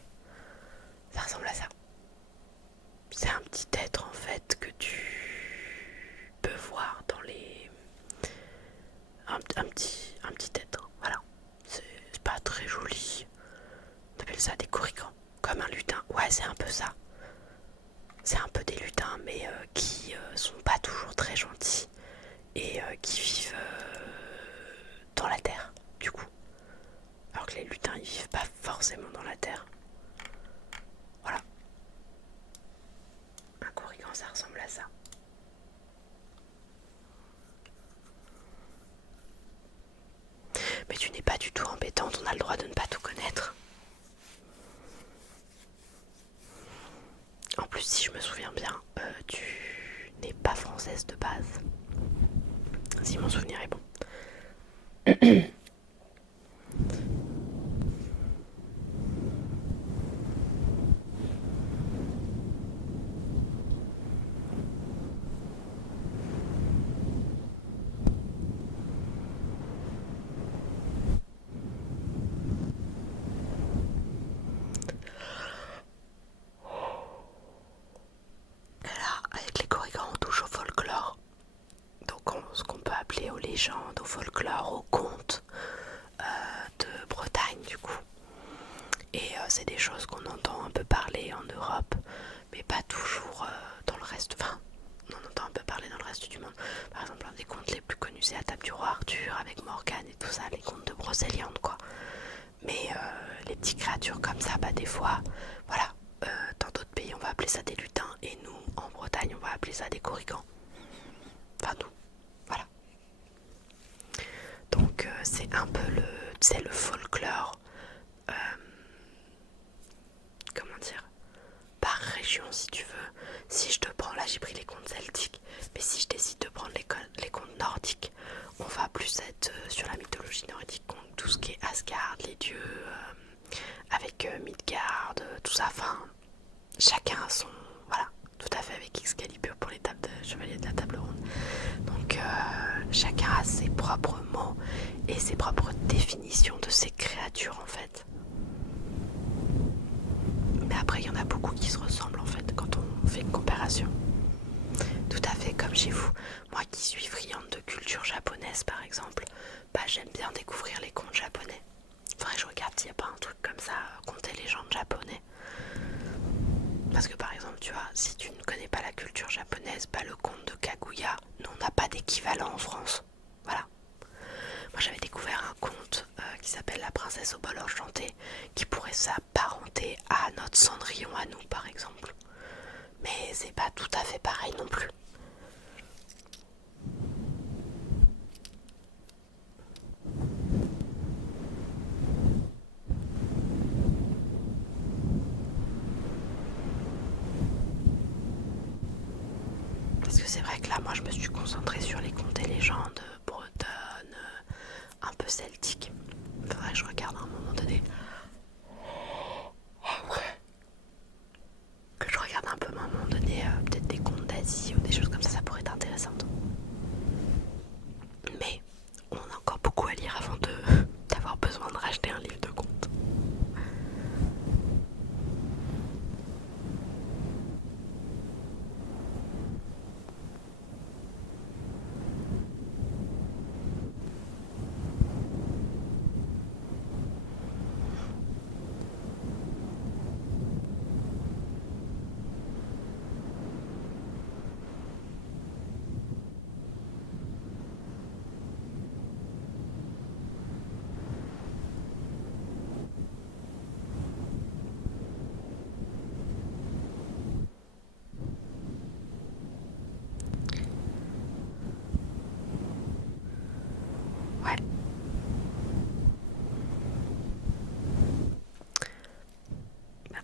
ça ressemble à ça. C'est un petit être en fait que tu peux voir dans les... Un petit être, voilà. C'est pas très joli. On appelle ça des Corrigans, comme un lutin. Ouais, c'est un peu ça. C'est un peu des lutins, mais qui sont pas toujours très gentils et qui vivent dans la terre, du coup. Alors que les lutins, ils vivent pas forcément dans la terre. Voilà. Un Corrigan, ça ressemble à ça. Mais tu n'es pas du tout embêtante, on a le droit de ne pas tout connaître. En plus, si je me souviens bien, tu n'es pas française de base. Si mon souvenir est bon. légendes, au folklore, aux contes de Bretagne du coup. Et c'est des choses qu'on entend un peu parler en Europe, mais pas toujours dans le reste. Enfin, on en entend un peu parler dans le reste du monde. Par exemple, un des contes les plus connus, c'est la table du roi Arthur avec Morgane et tout ça, les contes de Brocéliande quoi. Mais les petites créatures comme ça, bah des fois, voilà, dans d'autres pays on va appeler ça des lutins et nous en Bretagne on va appeler ça des corrigans. Enfin nous, voilà. Donc c'est un peu le folklore, euh, comment dire, par région si tu veux. Si je te prends, là j'ai pris les contes celtiques, mais si je décide de prendre les contes nordiques, on va plus être sur la mythologie nordique, tout ce qui est Asgard, les dieux, avec Midgard, tout ça, enfin, chacun a son... Voilà, tout à fait avec Excalibur pour les tables de chevalier de la table ronde. Donc chacun a ses propres mots et ses propres définitions de ces créatures en fait. Mais après il y en a beaucoup qui se ressemblent en fait quand on fait une comparaison. Tout à fait comme chez vous. Moi qui suis friande de culture japonaise par exemple, bah j'aime bien découvrir les contes japonais. Faudrait que je regarde s'il n'y a pas un truc comme ça, contes et légendes japonais. Parce que par exemple, tu vois, si tu ne connais pas la culture japonaise, bah le conte de Kaguya, nous on n'a pas d'équivalent en France. Voilà. Moi j'avais découvert un conte qui s'appelle La princesse au bol enchanté, qui pourrait s'apparenter à notre Cendrillon à nous par exemple. Mais c'est pas tout à fait pareil non plus. Parce que c'est vrai que là, moi je me suis concentrée sur les contes et légendes bretonnes, un peu celtiques. Faudrait que je regarde à un moment donné. Que je regarde un peu à un moment donné, peut-être des contes d'Asie ou des choses comme ça pourrait être intéressant. Mais on a encore beaucoup à lire avant d'avoir besoin de racheter un livre de contes. Ouais.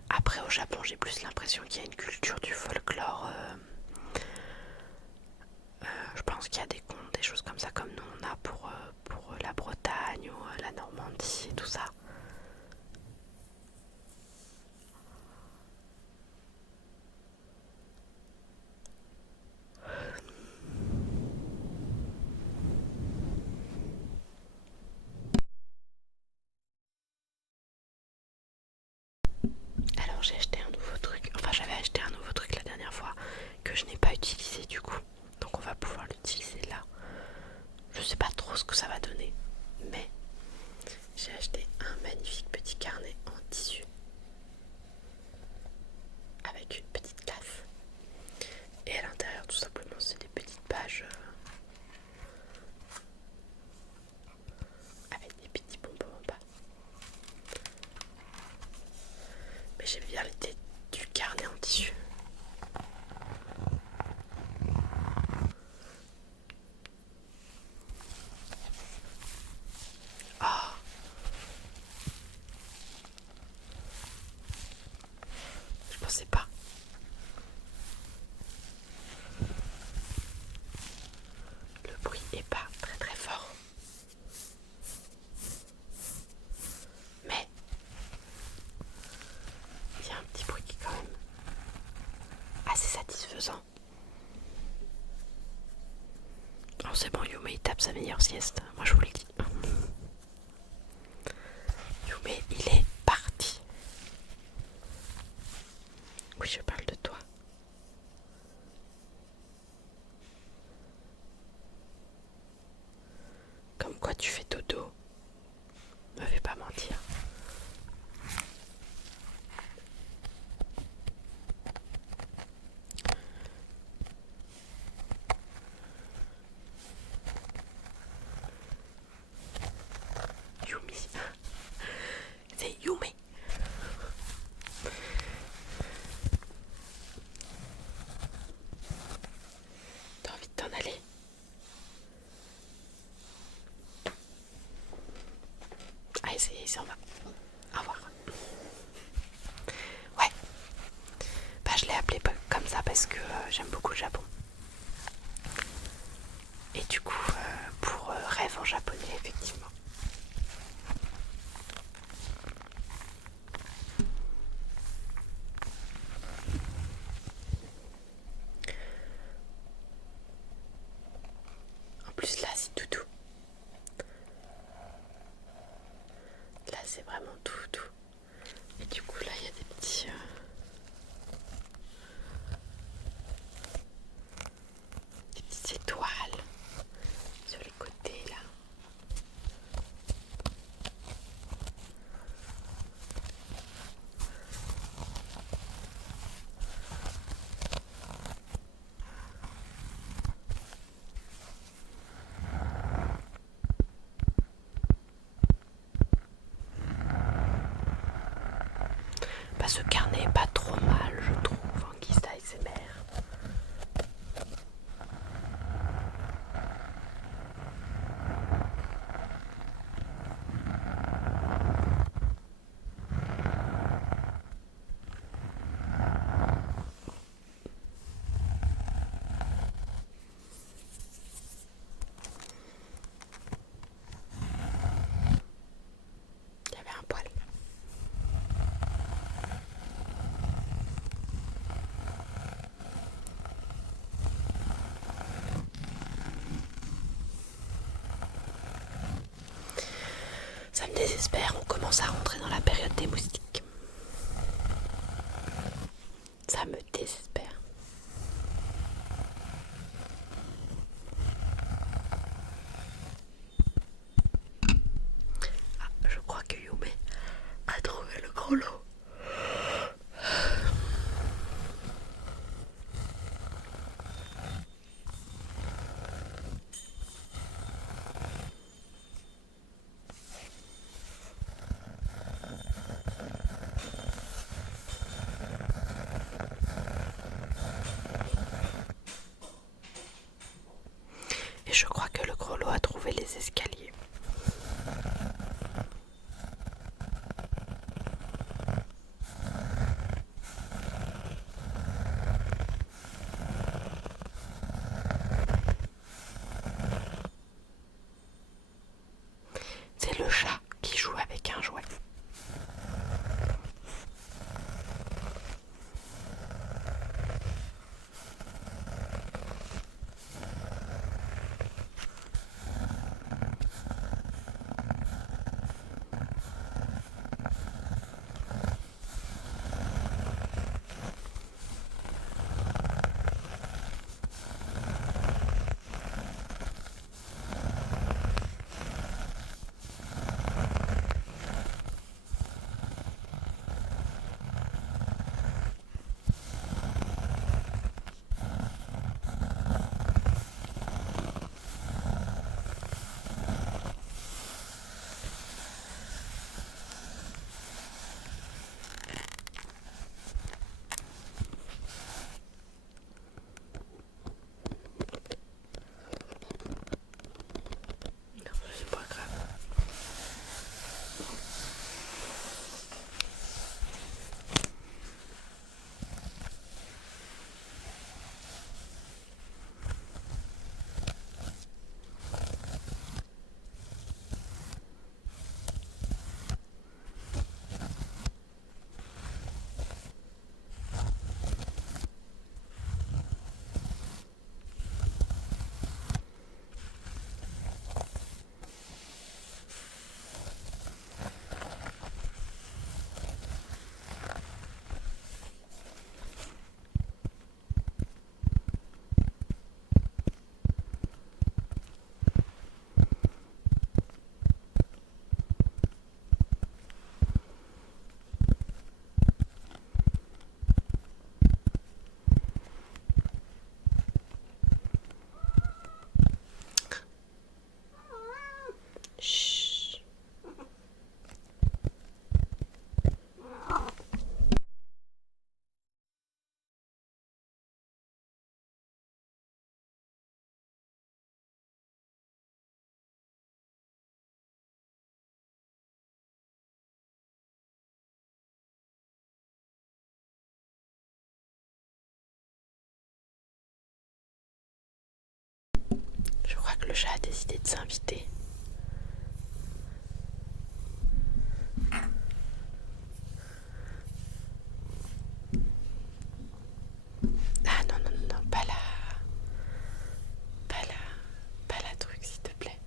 Après au Japon j'ai plus l'impression qu'il y a une culture du folklore. Je pense qu'il y a des contes, des choses comme ça comme nous on a pour la Bretagne ou la Normandie et tout ça. Alors j'ai acheté un nouveau truc, enfin j'avais acheté un nouveau truc la dernière fois que je n'ai pas utilisé du coup. Donc on va pouvoir l'utiliser là. Je sais pas trop ce que ça va donner, mais j'ai acheté un magnifique petit carnet en tissu avec une petite glace. Et à l'intérieur tout simplement c'est des petites pages avec des petits bonbons en bas. Mais j'aime bien l'idée du carnet en tissu. Oh, je pensais pas. Le bruit est pas très très fort. Mais il y a un petit bruit qui est quand même assez satisfaisant. Oh, c'est bon, Yume il tape sa meilleure sieste. Moi je vous le dis. Yume il est parti. Oui, je parle de toi. Quoi, tu fais dodo? Me fais pas mentir. Yumi. C'est Yumi. T'as envie de t'en aller? Allez, il s'en va. Au revoir. Ouais. Bah, je l'ai appelé comme ça parce que j'aime beaucoup le Japon. Et du coup, pour rêve en japonais, effectivement. En plus, là, c'est tout doux. Là, c'est vraiment tout doux. Et du coup, là, il y a des petites étoiles sur les côtés, là. Bah, ce carnet est pas trop mal, je trouve, en guise d'ASMR. Il y avait un poil. Ça me désespère, on commence à rentrer dans la période des moustiques. Ça me désespère. Ah, je crois que Yume a trouvé le gros lot. Et je crois que le gros lot a trouvé les escaliers. C'est le chat qui joue avec un jouet. Je crois que le chat a décidé de s'inviter. Ah non, non, non, pas là. Pas là. Pas la truc, s'il te plaît.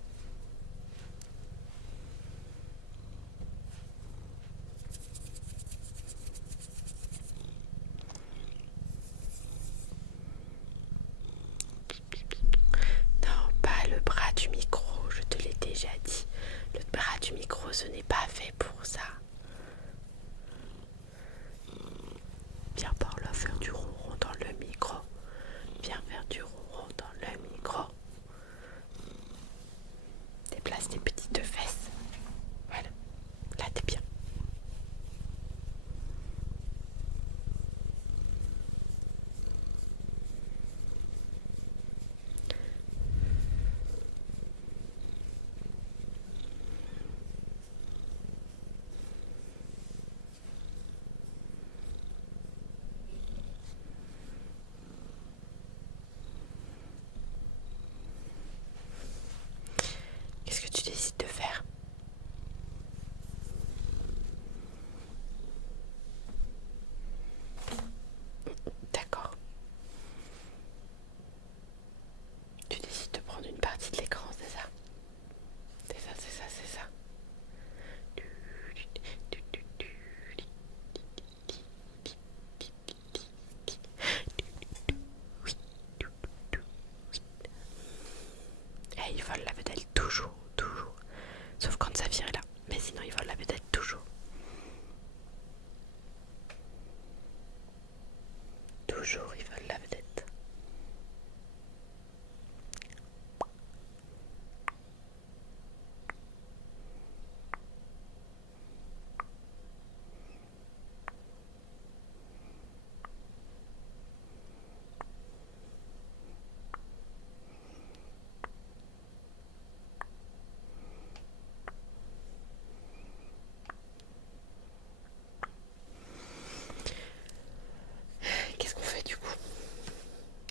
Non, pas le bras du micro, je te l'ai déjà dit. Le bras du micro, ce n'est pas fait pour ça. Viens par là faire du ronron dans le micro. Viens faire du ronron dans le micro. Déplace tes petites fesses. Voilà. Là, t'es bien. Qu'est-ce que tu décides de faire? D'accord. Tu décides de prendre une partie de l'écran, c'est ça? C'est ça, c'est ça, c'est ça. Et il vole la vedette toujours, toujours. Sauf quand ça vient là. Mais sinon, il vole la vedette toujours. Toujours, il vole la vedette. Qu'est-ce qu'on fait du coup?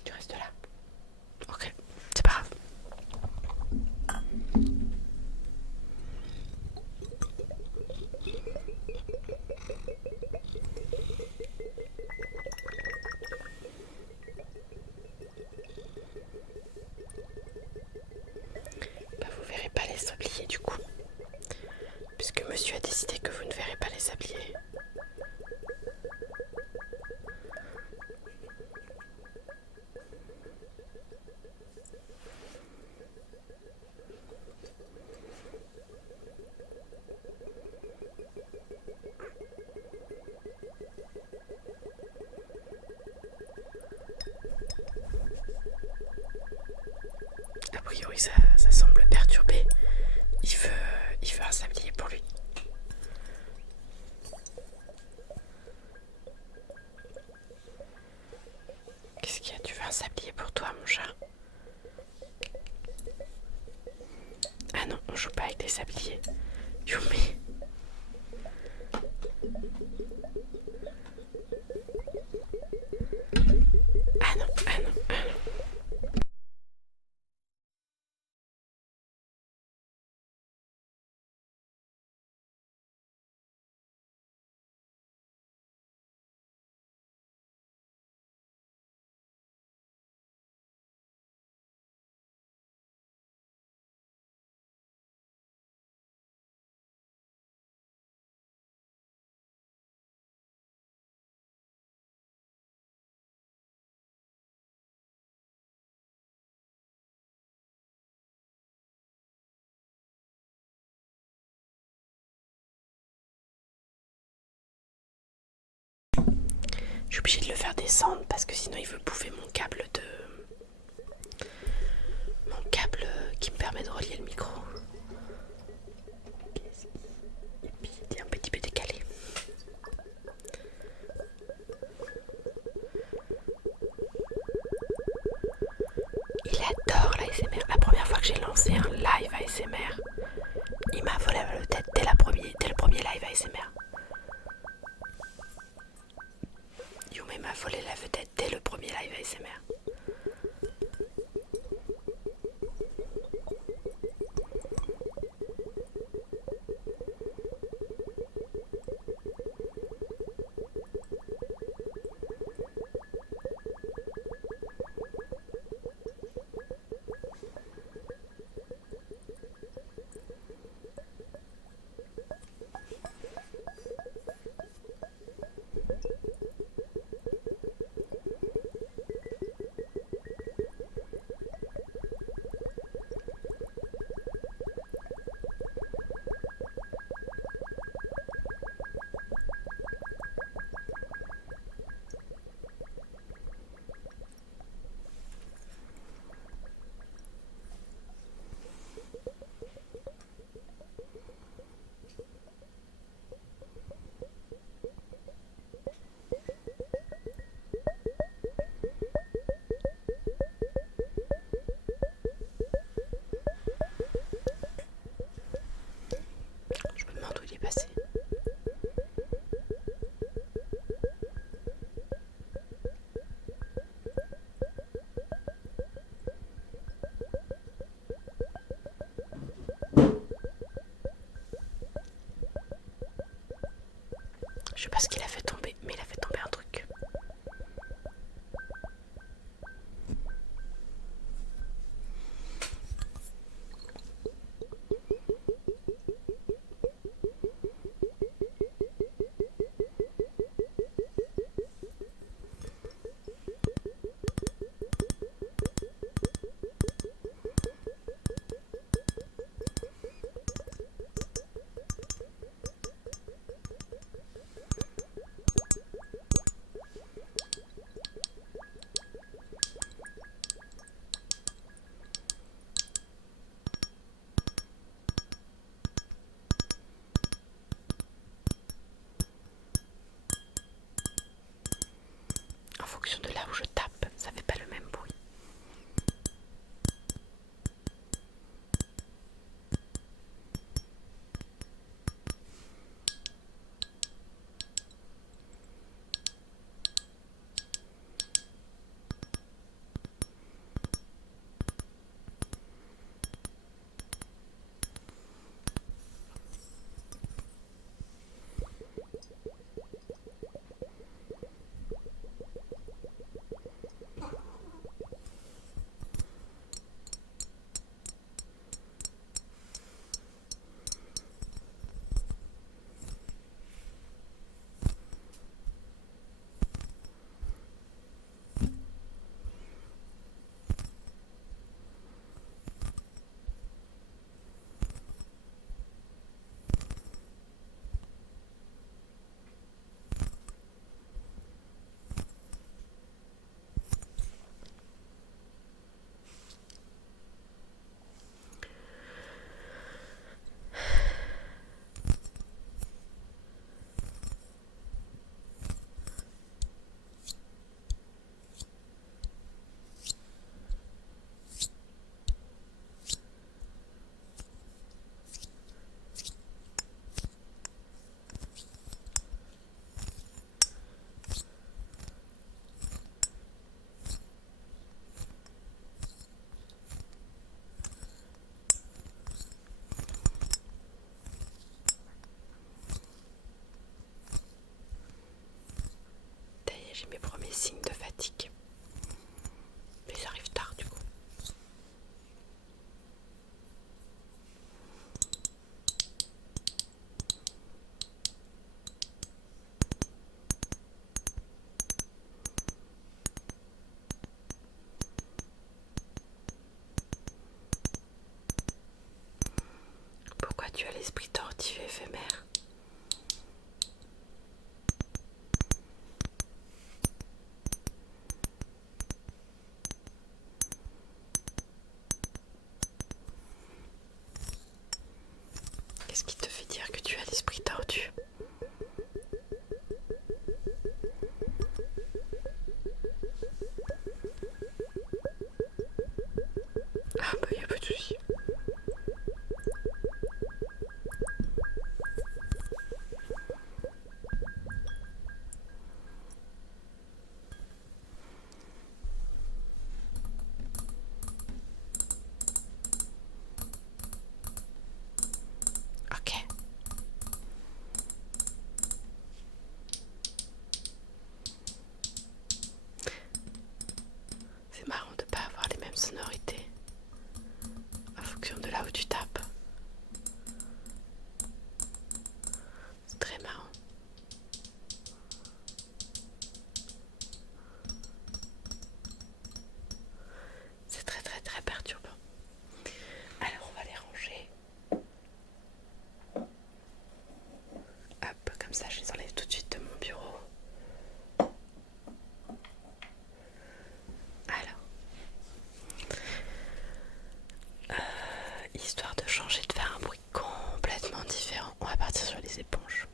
Tu restes là? Ok, c'est pas grave. Bah, vous verrez pas les sabliers du coup. Puisque monsieur a décidé que vous ne verrez pas les sabliers. A priori, ça semble perturbé. Il veut un sablier pour lui. Qu'est-ce qu'il y a? Tu veux un sablier pour toi, mon chat? Ah non, on joue pas avec des sabliers. Yumi. Ah non, ah non, ah non. Je suis obligée de le faire descendre parce que sinon il veut bouffer mon câble qui me permet de relier le micro. Et puis il est un petit peu décalé. Il adore l'ASMR. La première fois que j'ai lancé un live ASMR, il m'a volé la tête dès le premier live ASMR. Yumi m'a volé la vedette dès le premier live ASMR. tu as l'esprit tordu éphémère. Qu'est-ce qui te fait dire que tu as l'esprit tordu? Ah bah y a pas de souci. Ok. C'est marrant de pas avoir les mêmes sonorités en fonction de là où tu tapes. C'est très marrant. C'est très très très perturbant. Alors on va les ranger. Hop, comme ça je les enlève tout de suite de mon bureau. Alors, histoire de changer, de faire un bruit complètement différent, on va partir sur les éponges.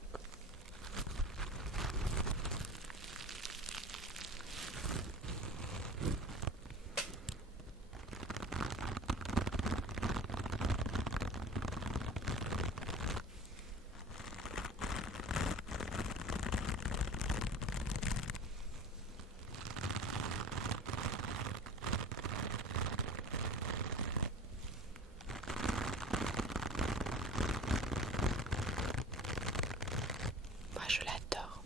Moi je l'adore.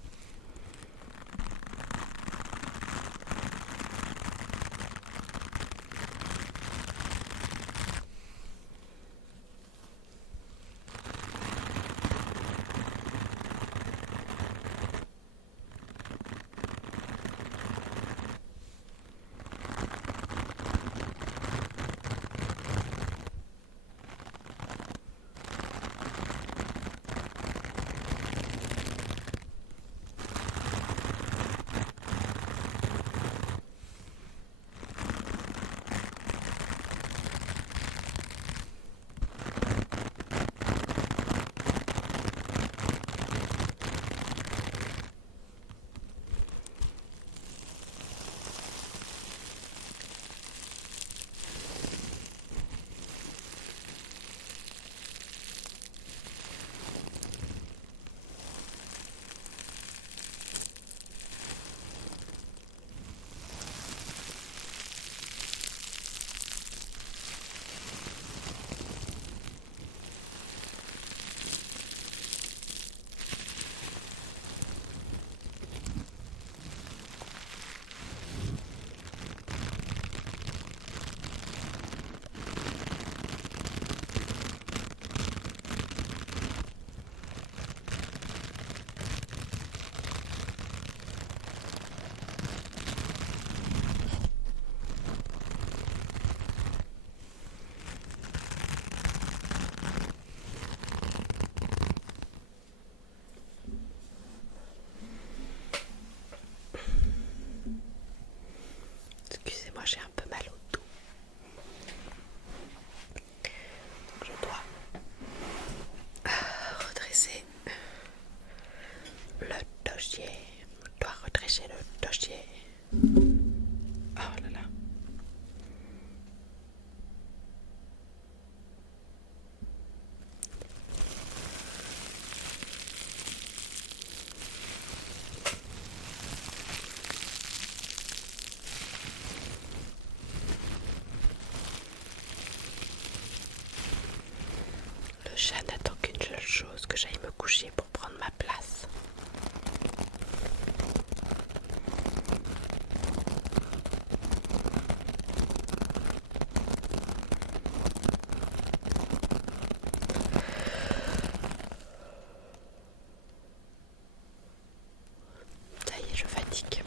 Excusez-moi, j'ai un peu mal au dos. Donc je dois redresser le dossier. Je dois redresser le dossier. Oh là là. Le chat n'attend qu'une seule chose, que j'aille me coucher pour prendre ma place. Ça y est, je fatigue.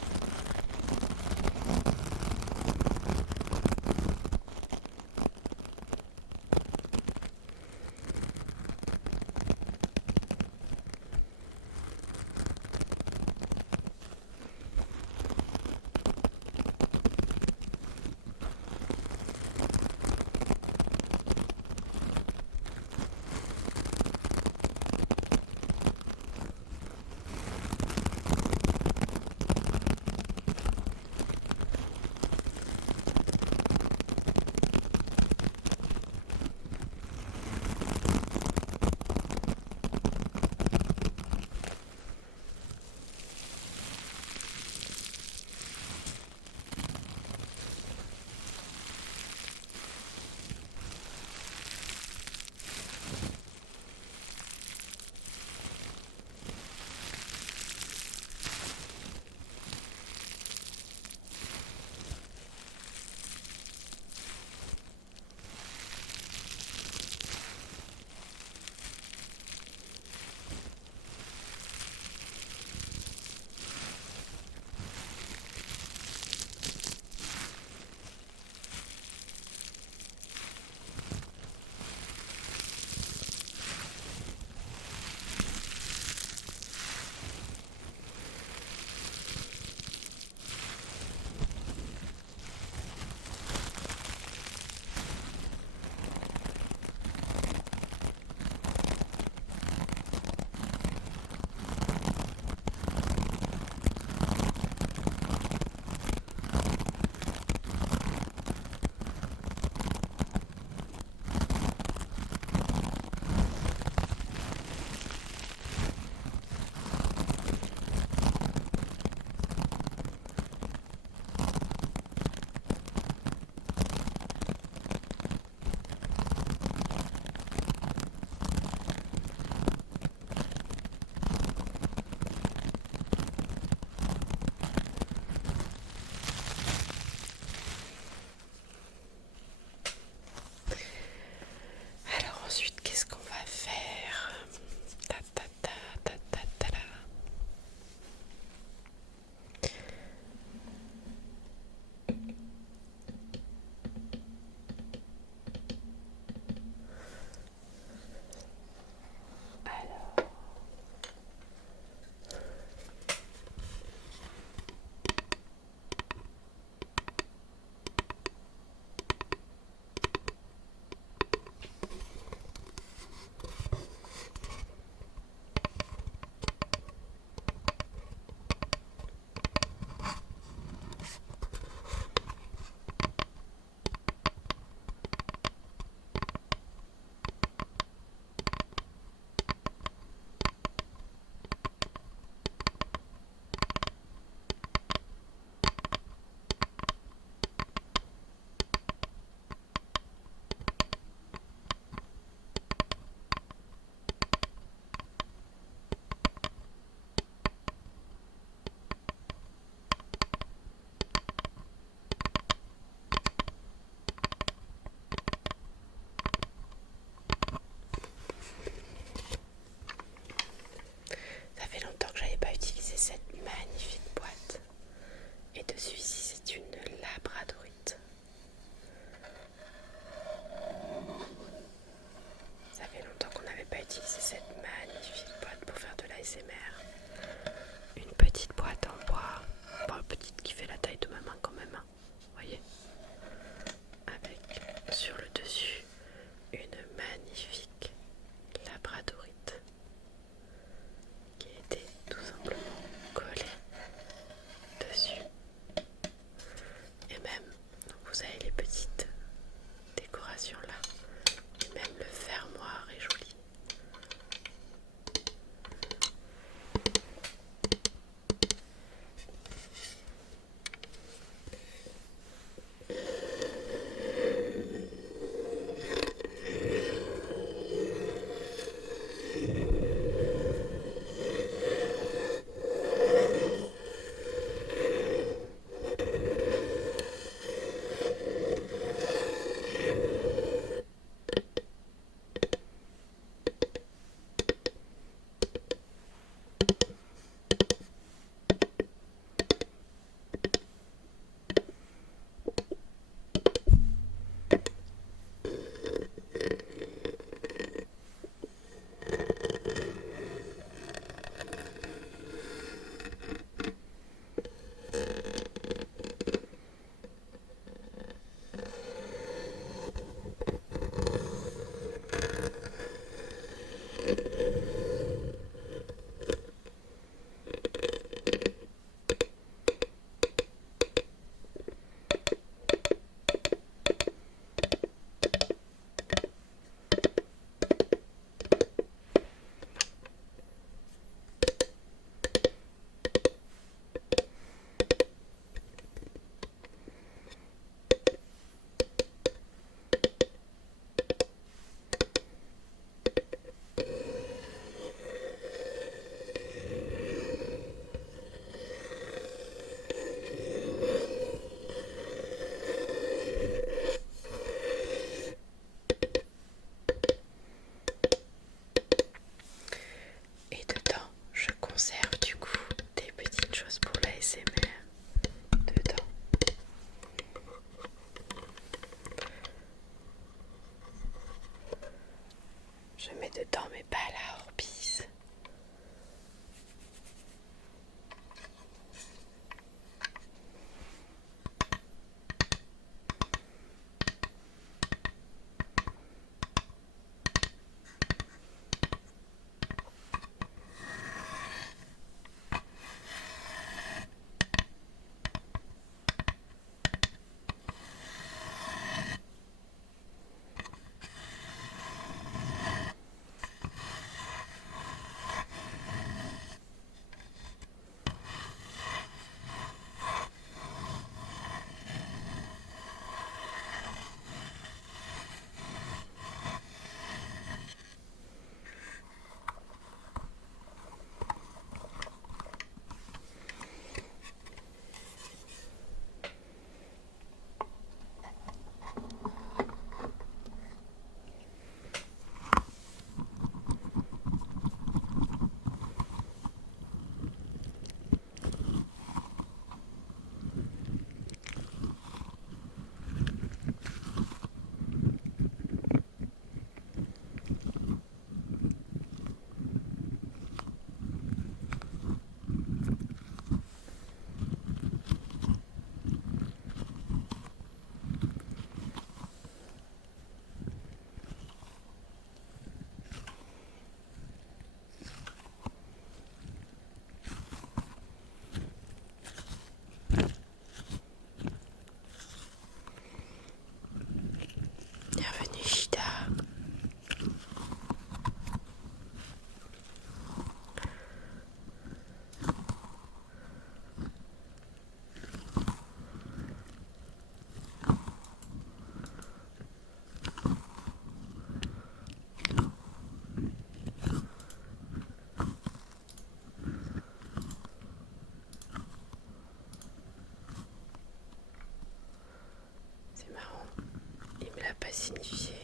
pourrait signifier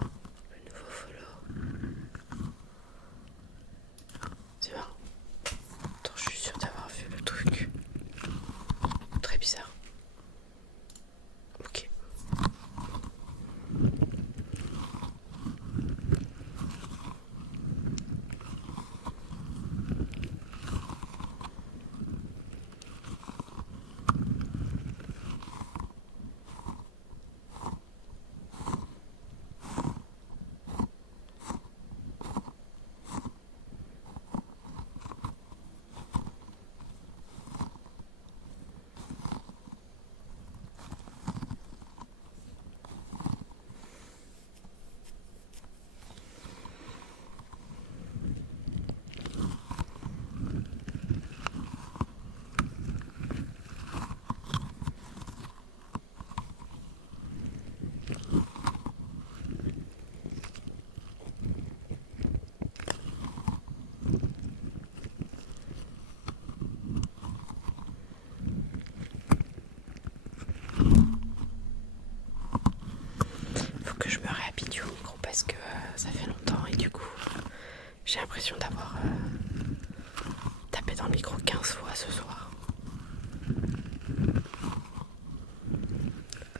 le nouveau follow? C'est marrant. Attends, je suis sûre d'avoir vu le truc. Très bizarre. Ok. Faut que je me réhabitue au micro parce que ça fait longtemps et du coup j'ai l'impression d'avoir tapé dans le micro 15 fois ce soir.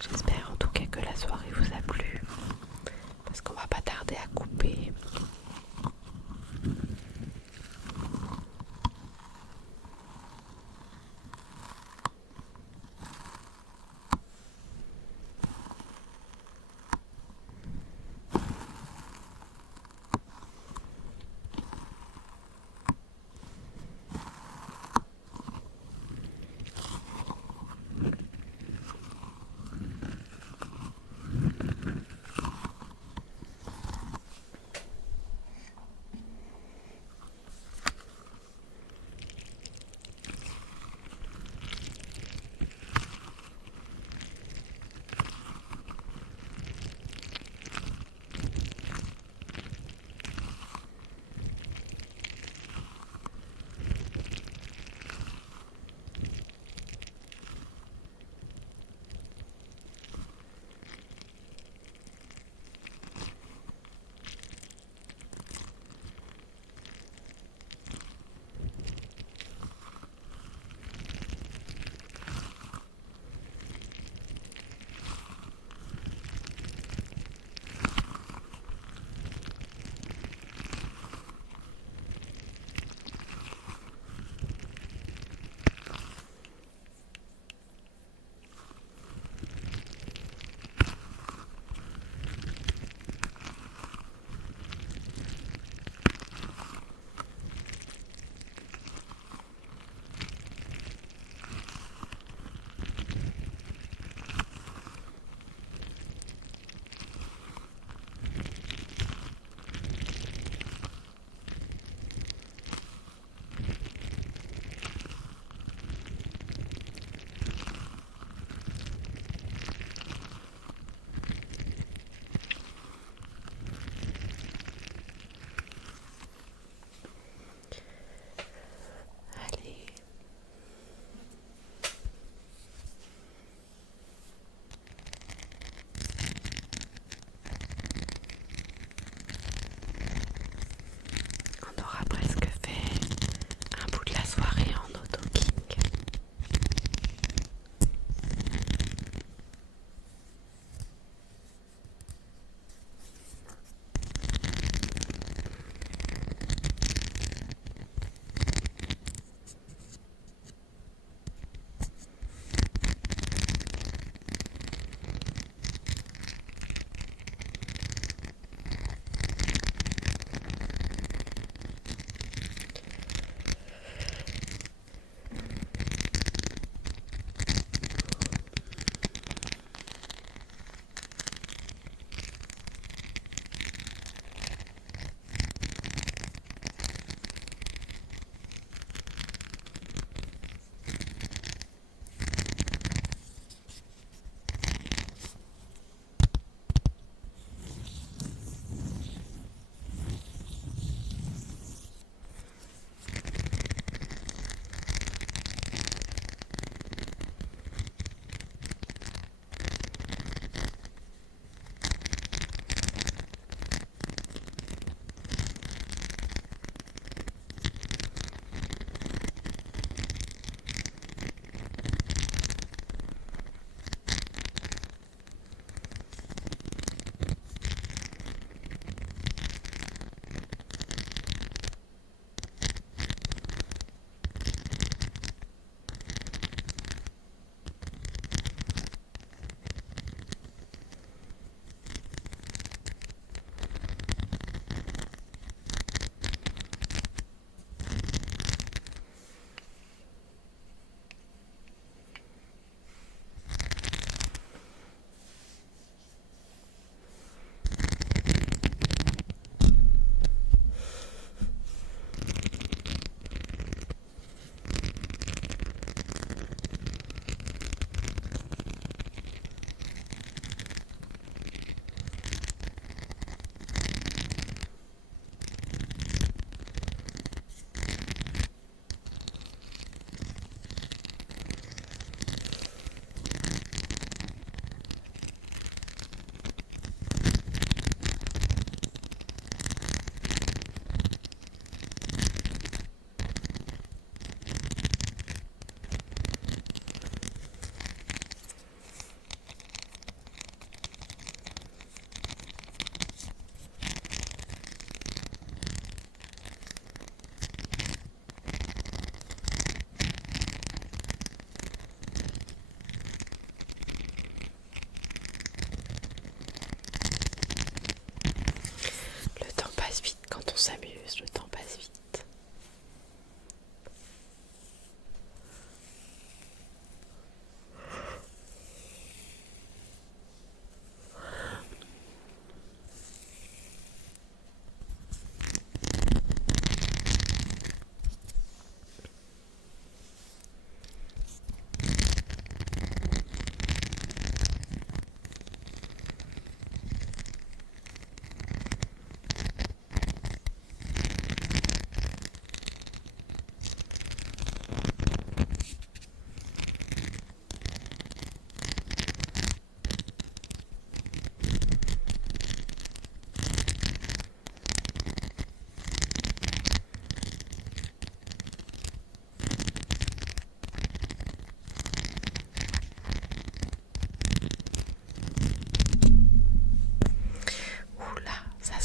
J'espère en tout cas que la soirée vous a plu parce qu'on va pas tarder à couper.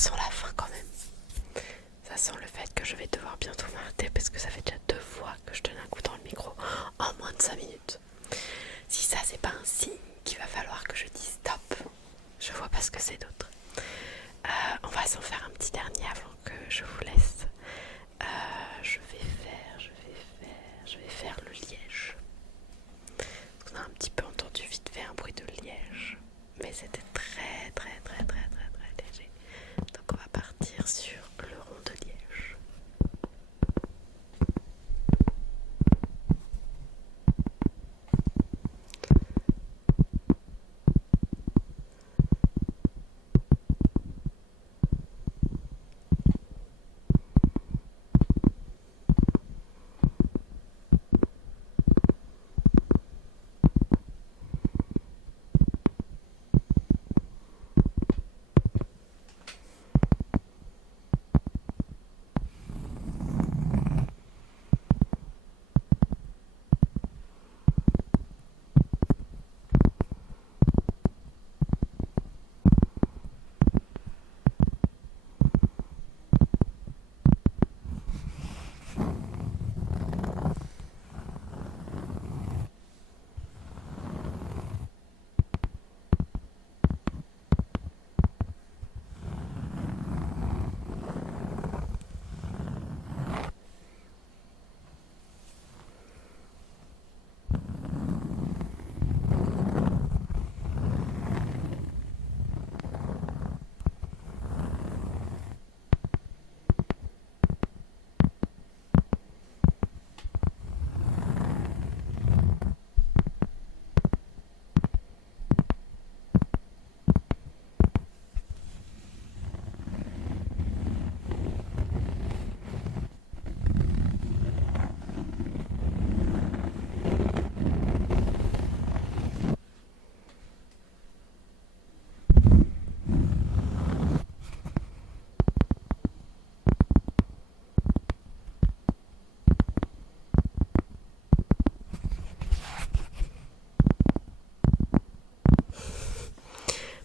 sent la fin quand même. Ça sent le fait que je vais devoir bientôt m'arrêter parce que ça fait déjà 2 fois que je donne un coup dans le micro en moins de 5 minutes. Si ça c'est pas un signe qu'il va falloir que je dise stop, je vois pas ce que c'est d'autre. On va s'en faire un petit dernier avant que je vous laisse. Je vais faire le liège. On a un petit peu entendu vite fait un bruit de liège, mais c'était très léger. Donc on va partir sur le rond de liège.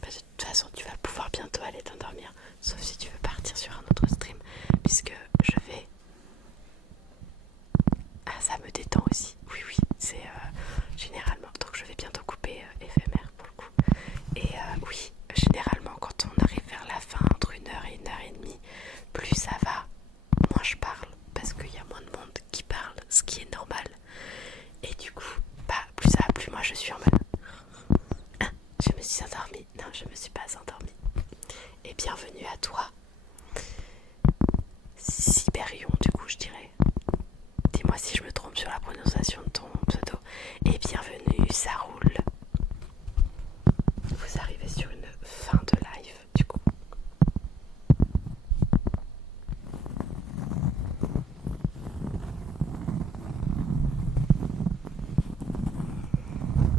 De toute façon, tu vas pouvoir bientôt aller t'endormir, sauf si tu veux partir sur un autre stream, puisque je vais... Ah, ça me détend aussi. Oui, c'est généralement... Donc je vais bientôt couper éphémère pour le coup. Et oui, généralement quand on arrive vers la fin, entre 1 heure et 1 heure et demie, plus ça va, moins je parle, parce qu'il y a moins de monde qui parle, ce qui est normal. Et du coup, plus ça va, plus moi je suis en mode... Je me suis endormie. Non, je me suis pas endormie. Et bienvenue à toi, Siberion, du coup, je dirais. Dis-moi si je me trompe sur la prononciation de ton pseudo. Et bienvenue, ça roule. Vous arrivez sur une fin de live, du coup.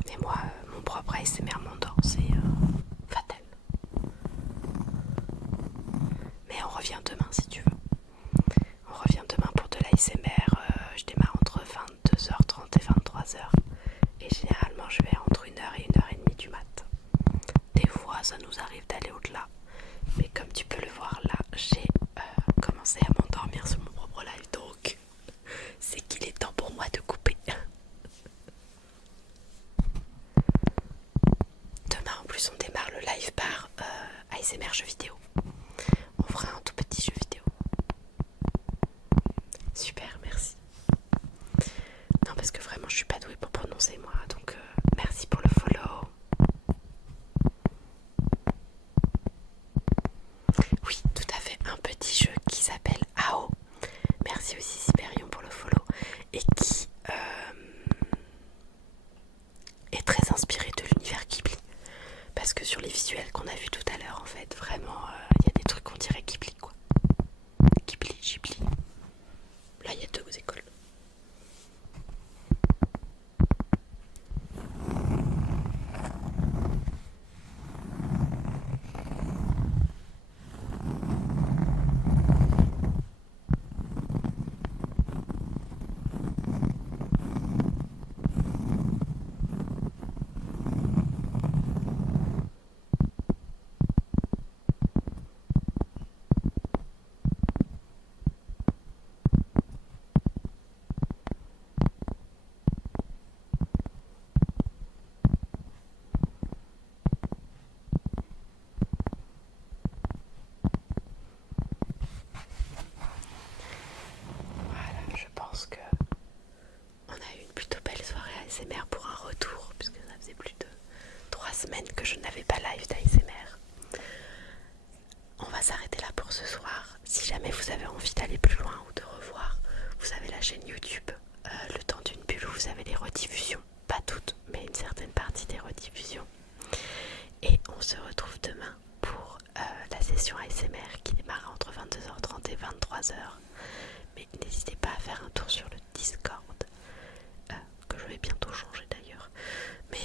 Mais moi, mon propre ASMR m'endort, c'est fatal. Mais on revient demain si tu veux. On revient demain pour de l'ASMR. Je démarre entre 22h30 et 23h. Et généralement, je vais entre 1 heure et 1 heure et demie du mat. Des fois, ça nous arrive d'aller au-delà. Mais comme tu peux le voir là, j'ai commencé à m'endormir sur mon propre live. Donc, c'est qu'il est temps pour moi de couper. Demain, en plus, on démarre le live par ASMR jeux vidéo. On fera un tout petit jeu vidéo. Super, merci. Non, parce que vraiment, je suis pas douée pour prononcer moi. Donc, merci pour le follow. Oui, tout à fait. Un petit jeu qui s'appelle AO. Merci aussi Siberion pour le follow. Et qui est très inspiré de l'univers Ghibli. Parce que sur les visuels qu'on a vus tout à l'heure, en fait, vraiment, il y a des trucs qu'on dirait Ghibli, quoi. Ghibli. Là, il y a 2 écoles. n'avez pas live d'ASMR. On va s'arrêter là pour ce soir. Si jamais vous avez envie d'aller plus loin ou de revoir, vous avez la chaîne YouTube Le Temps d'une Bulle où vous avez les rediffusions. Pas toutes, mais une certaine partie des rediffusions. Et on se retrouve demain pour la session ASMR qui démarre entre 22h30 et 23h. Mais n'hésitez pas à faire un tour sur le Discord, que je vais bientôt changer d'ailleurs. Mais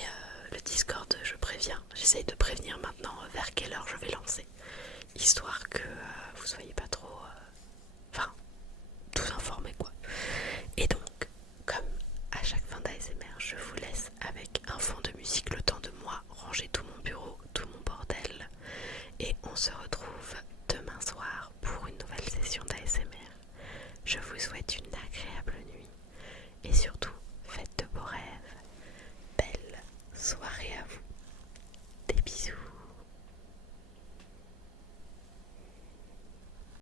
le Discord, je préviens, j'essaye de prévenir maintenant vers quelle heure je vais lancer, histoire que vous soyez pas trop... Enfin,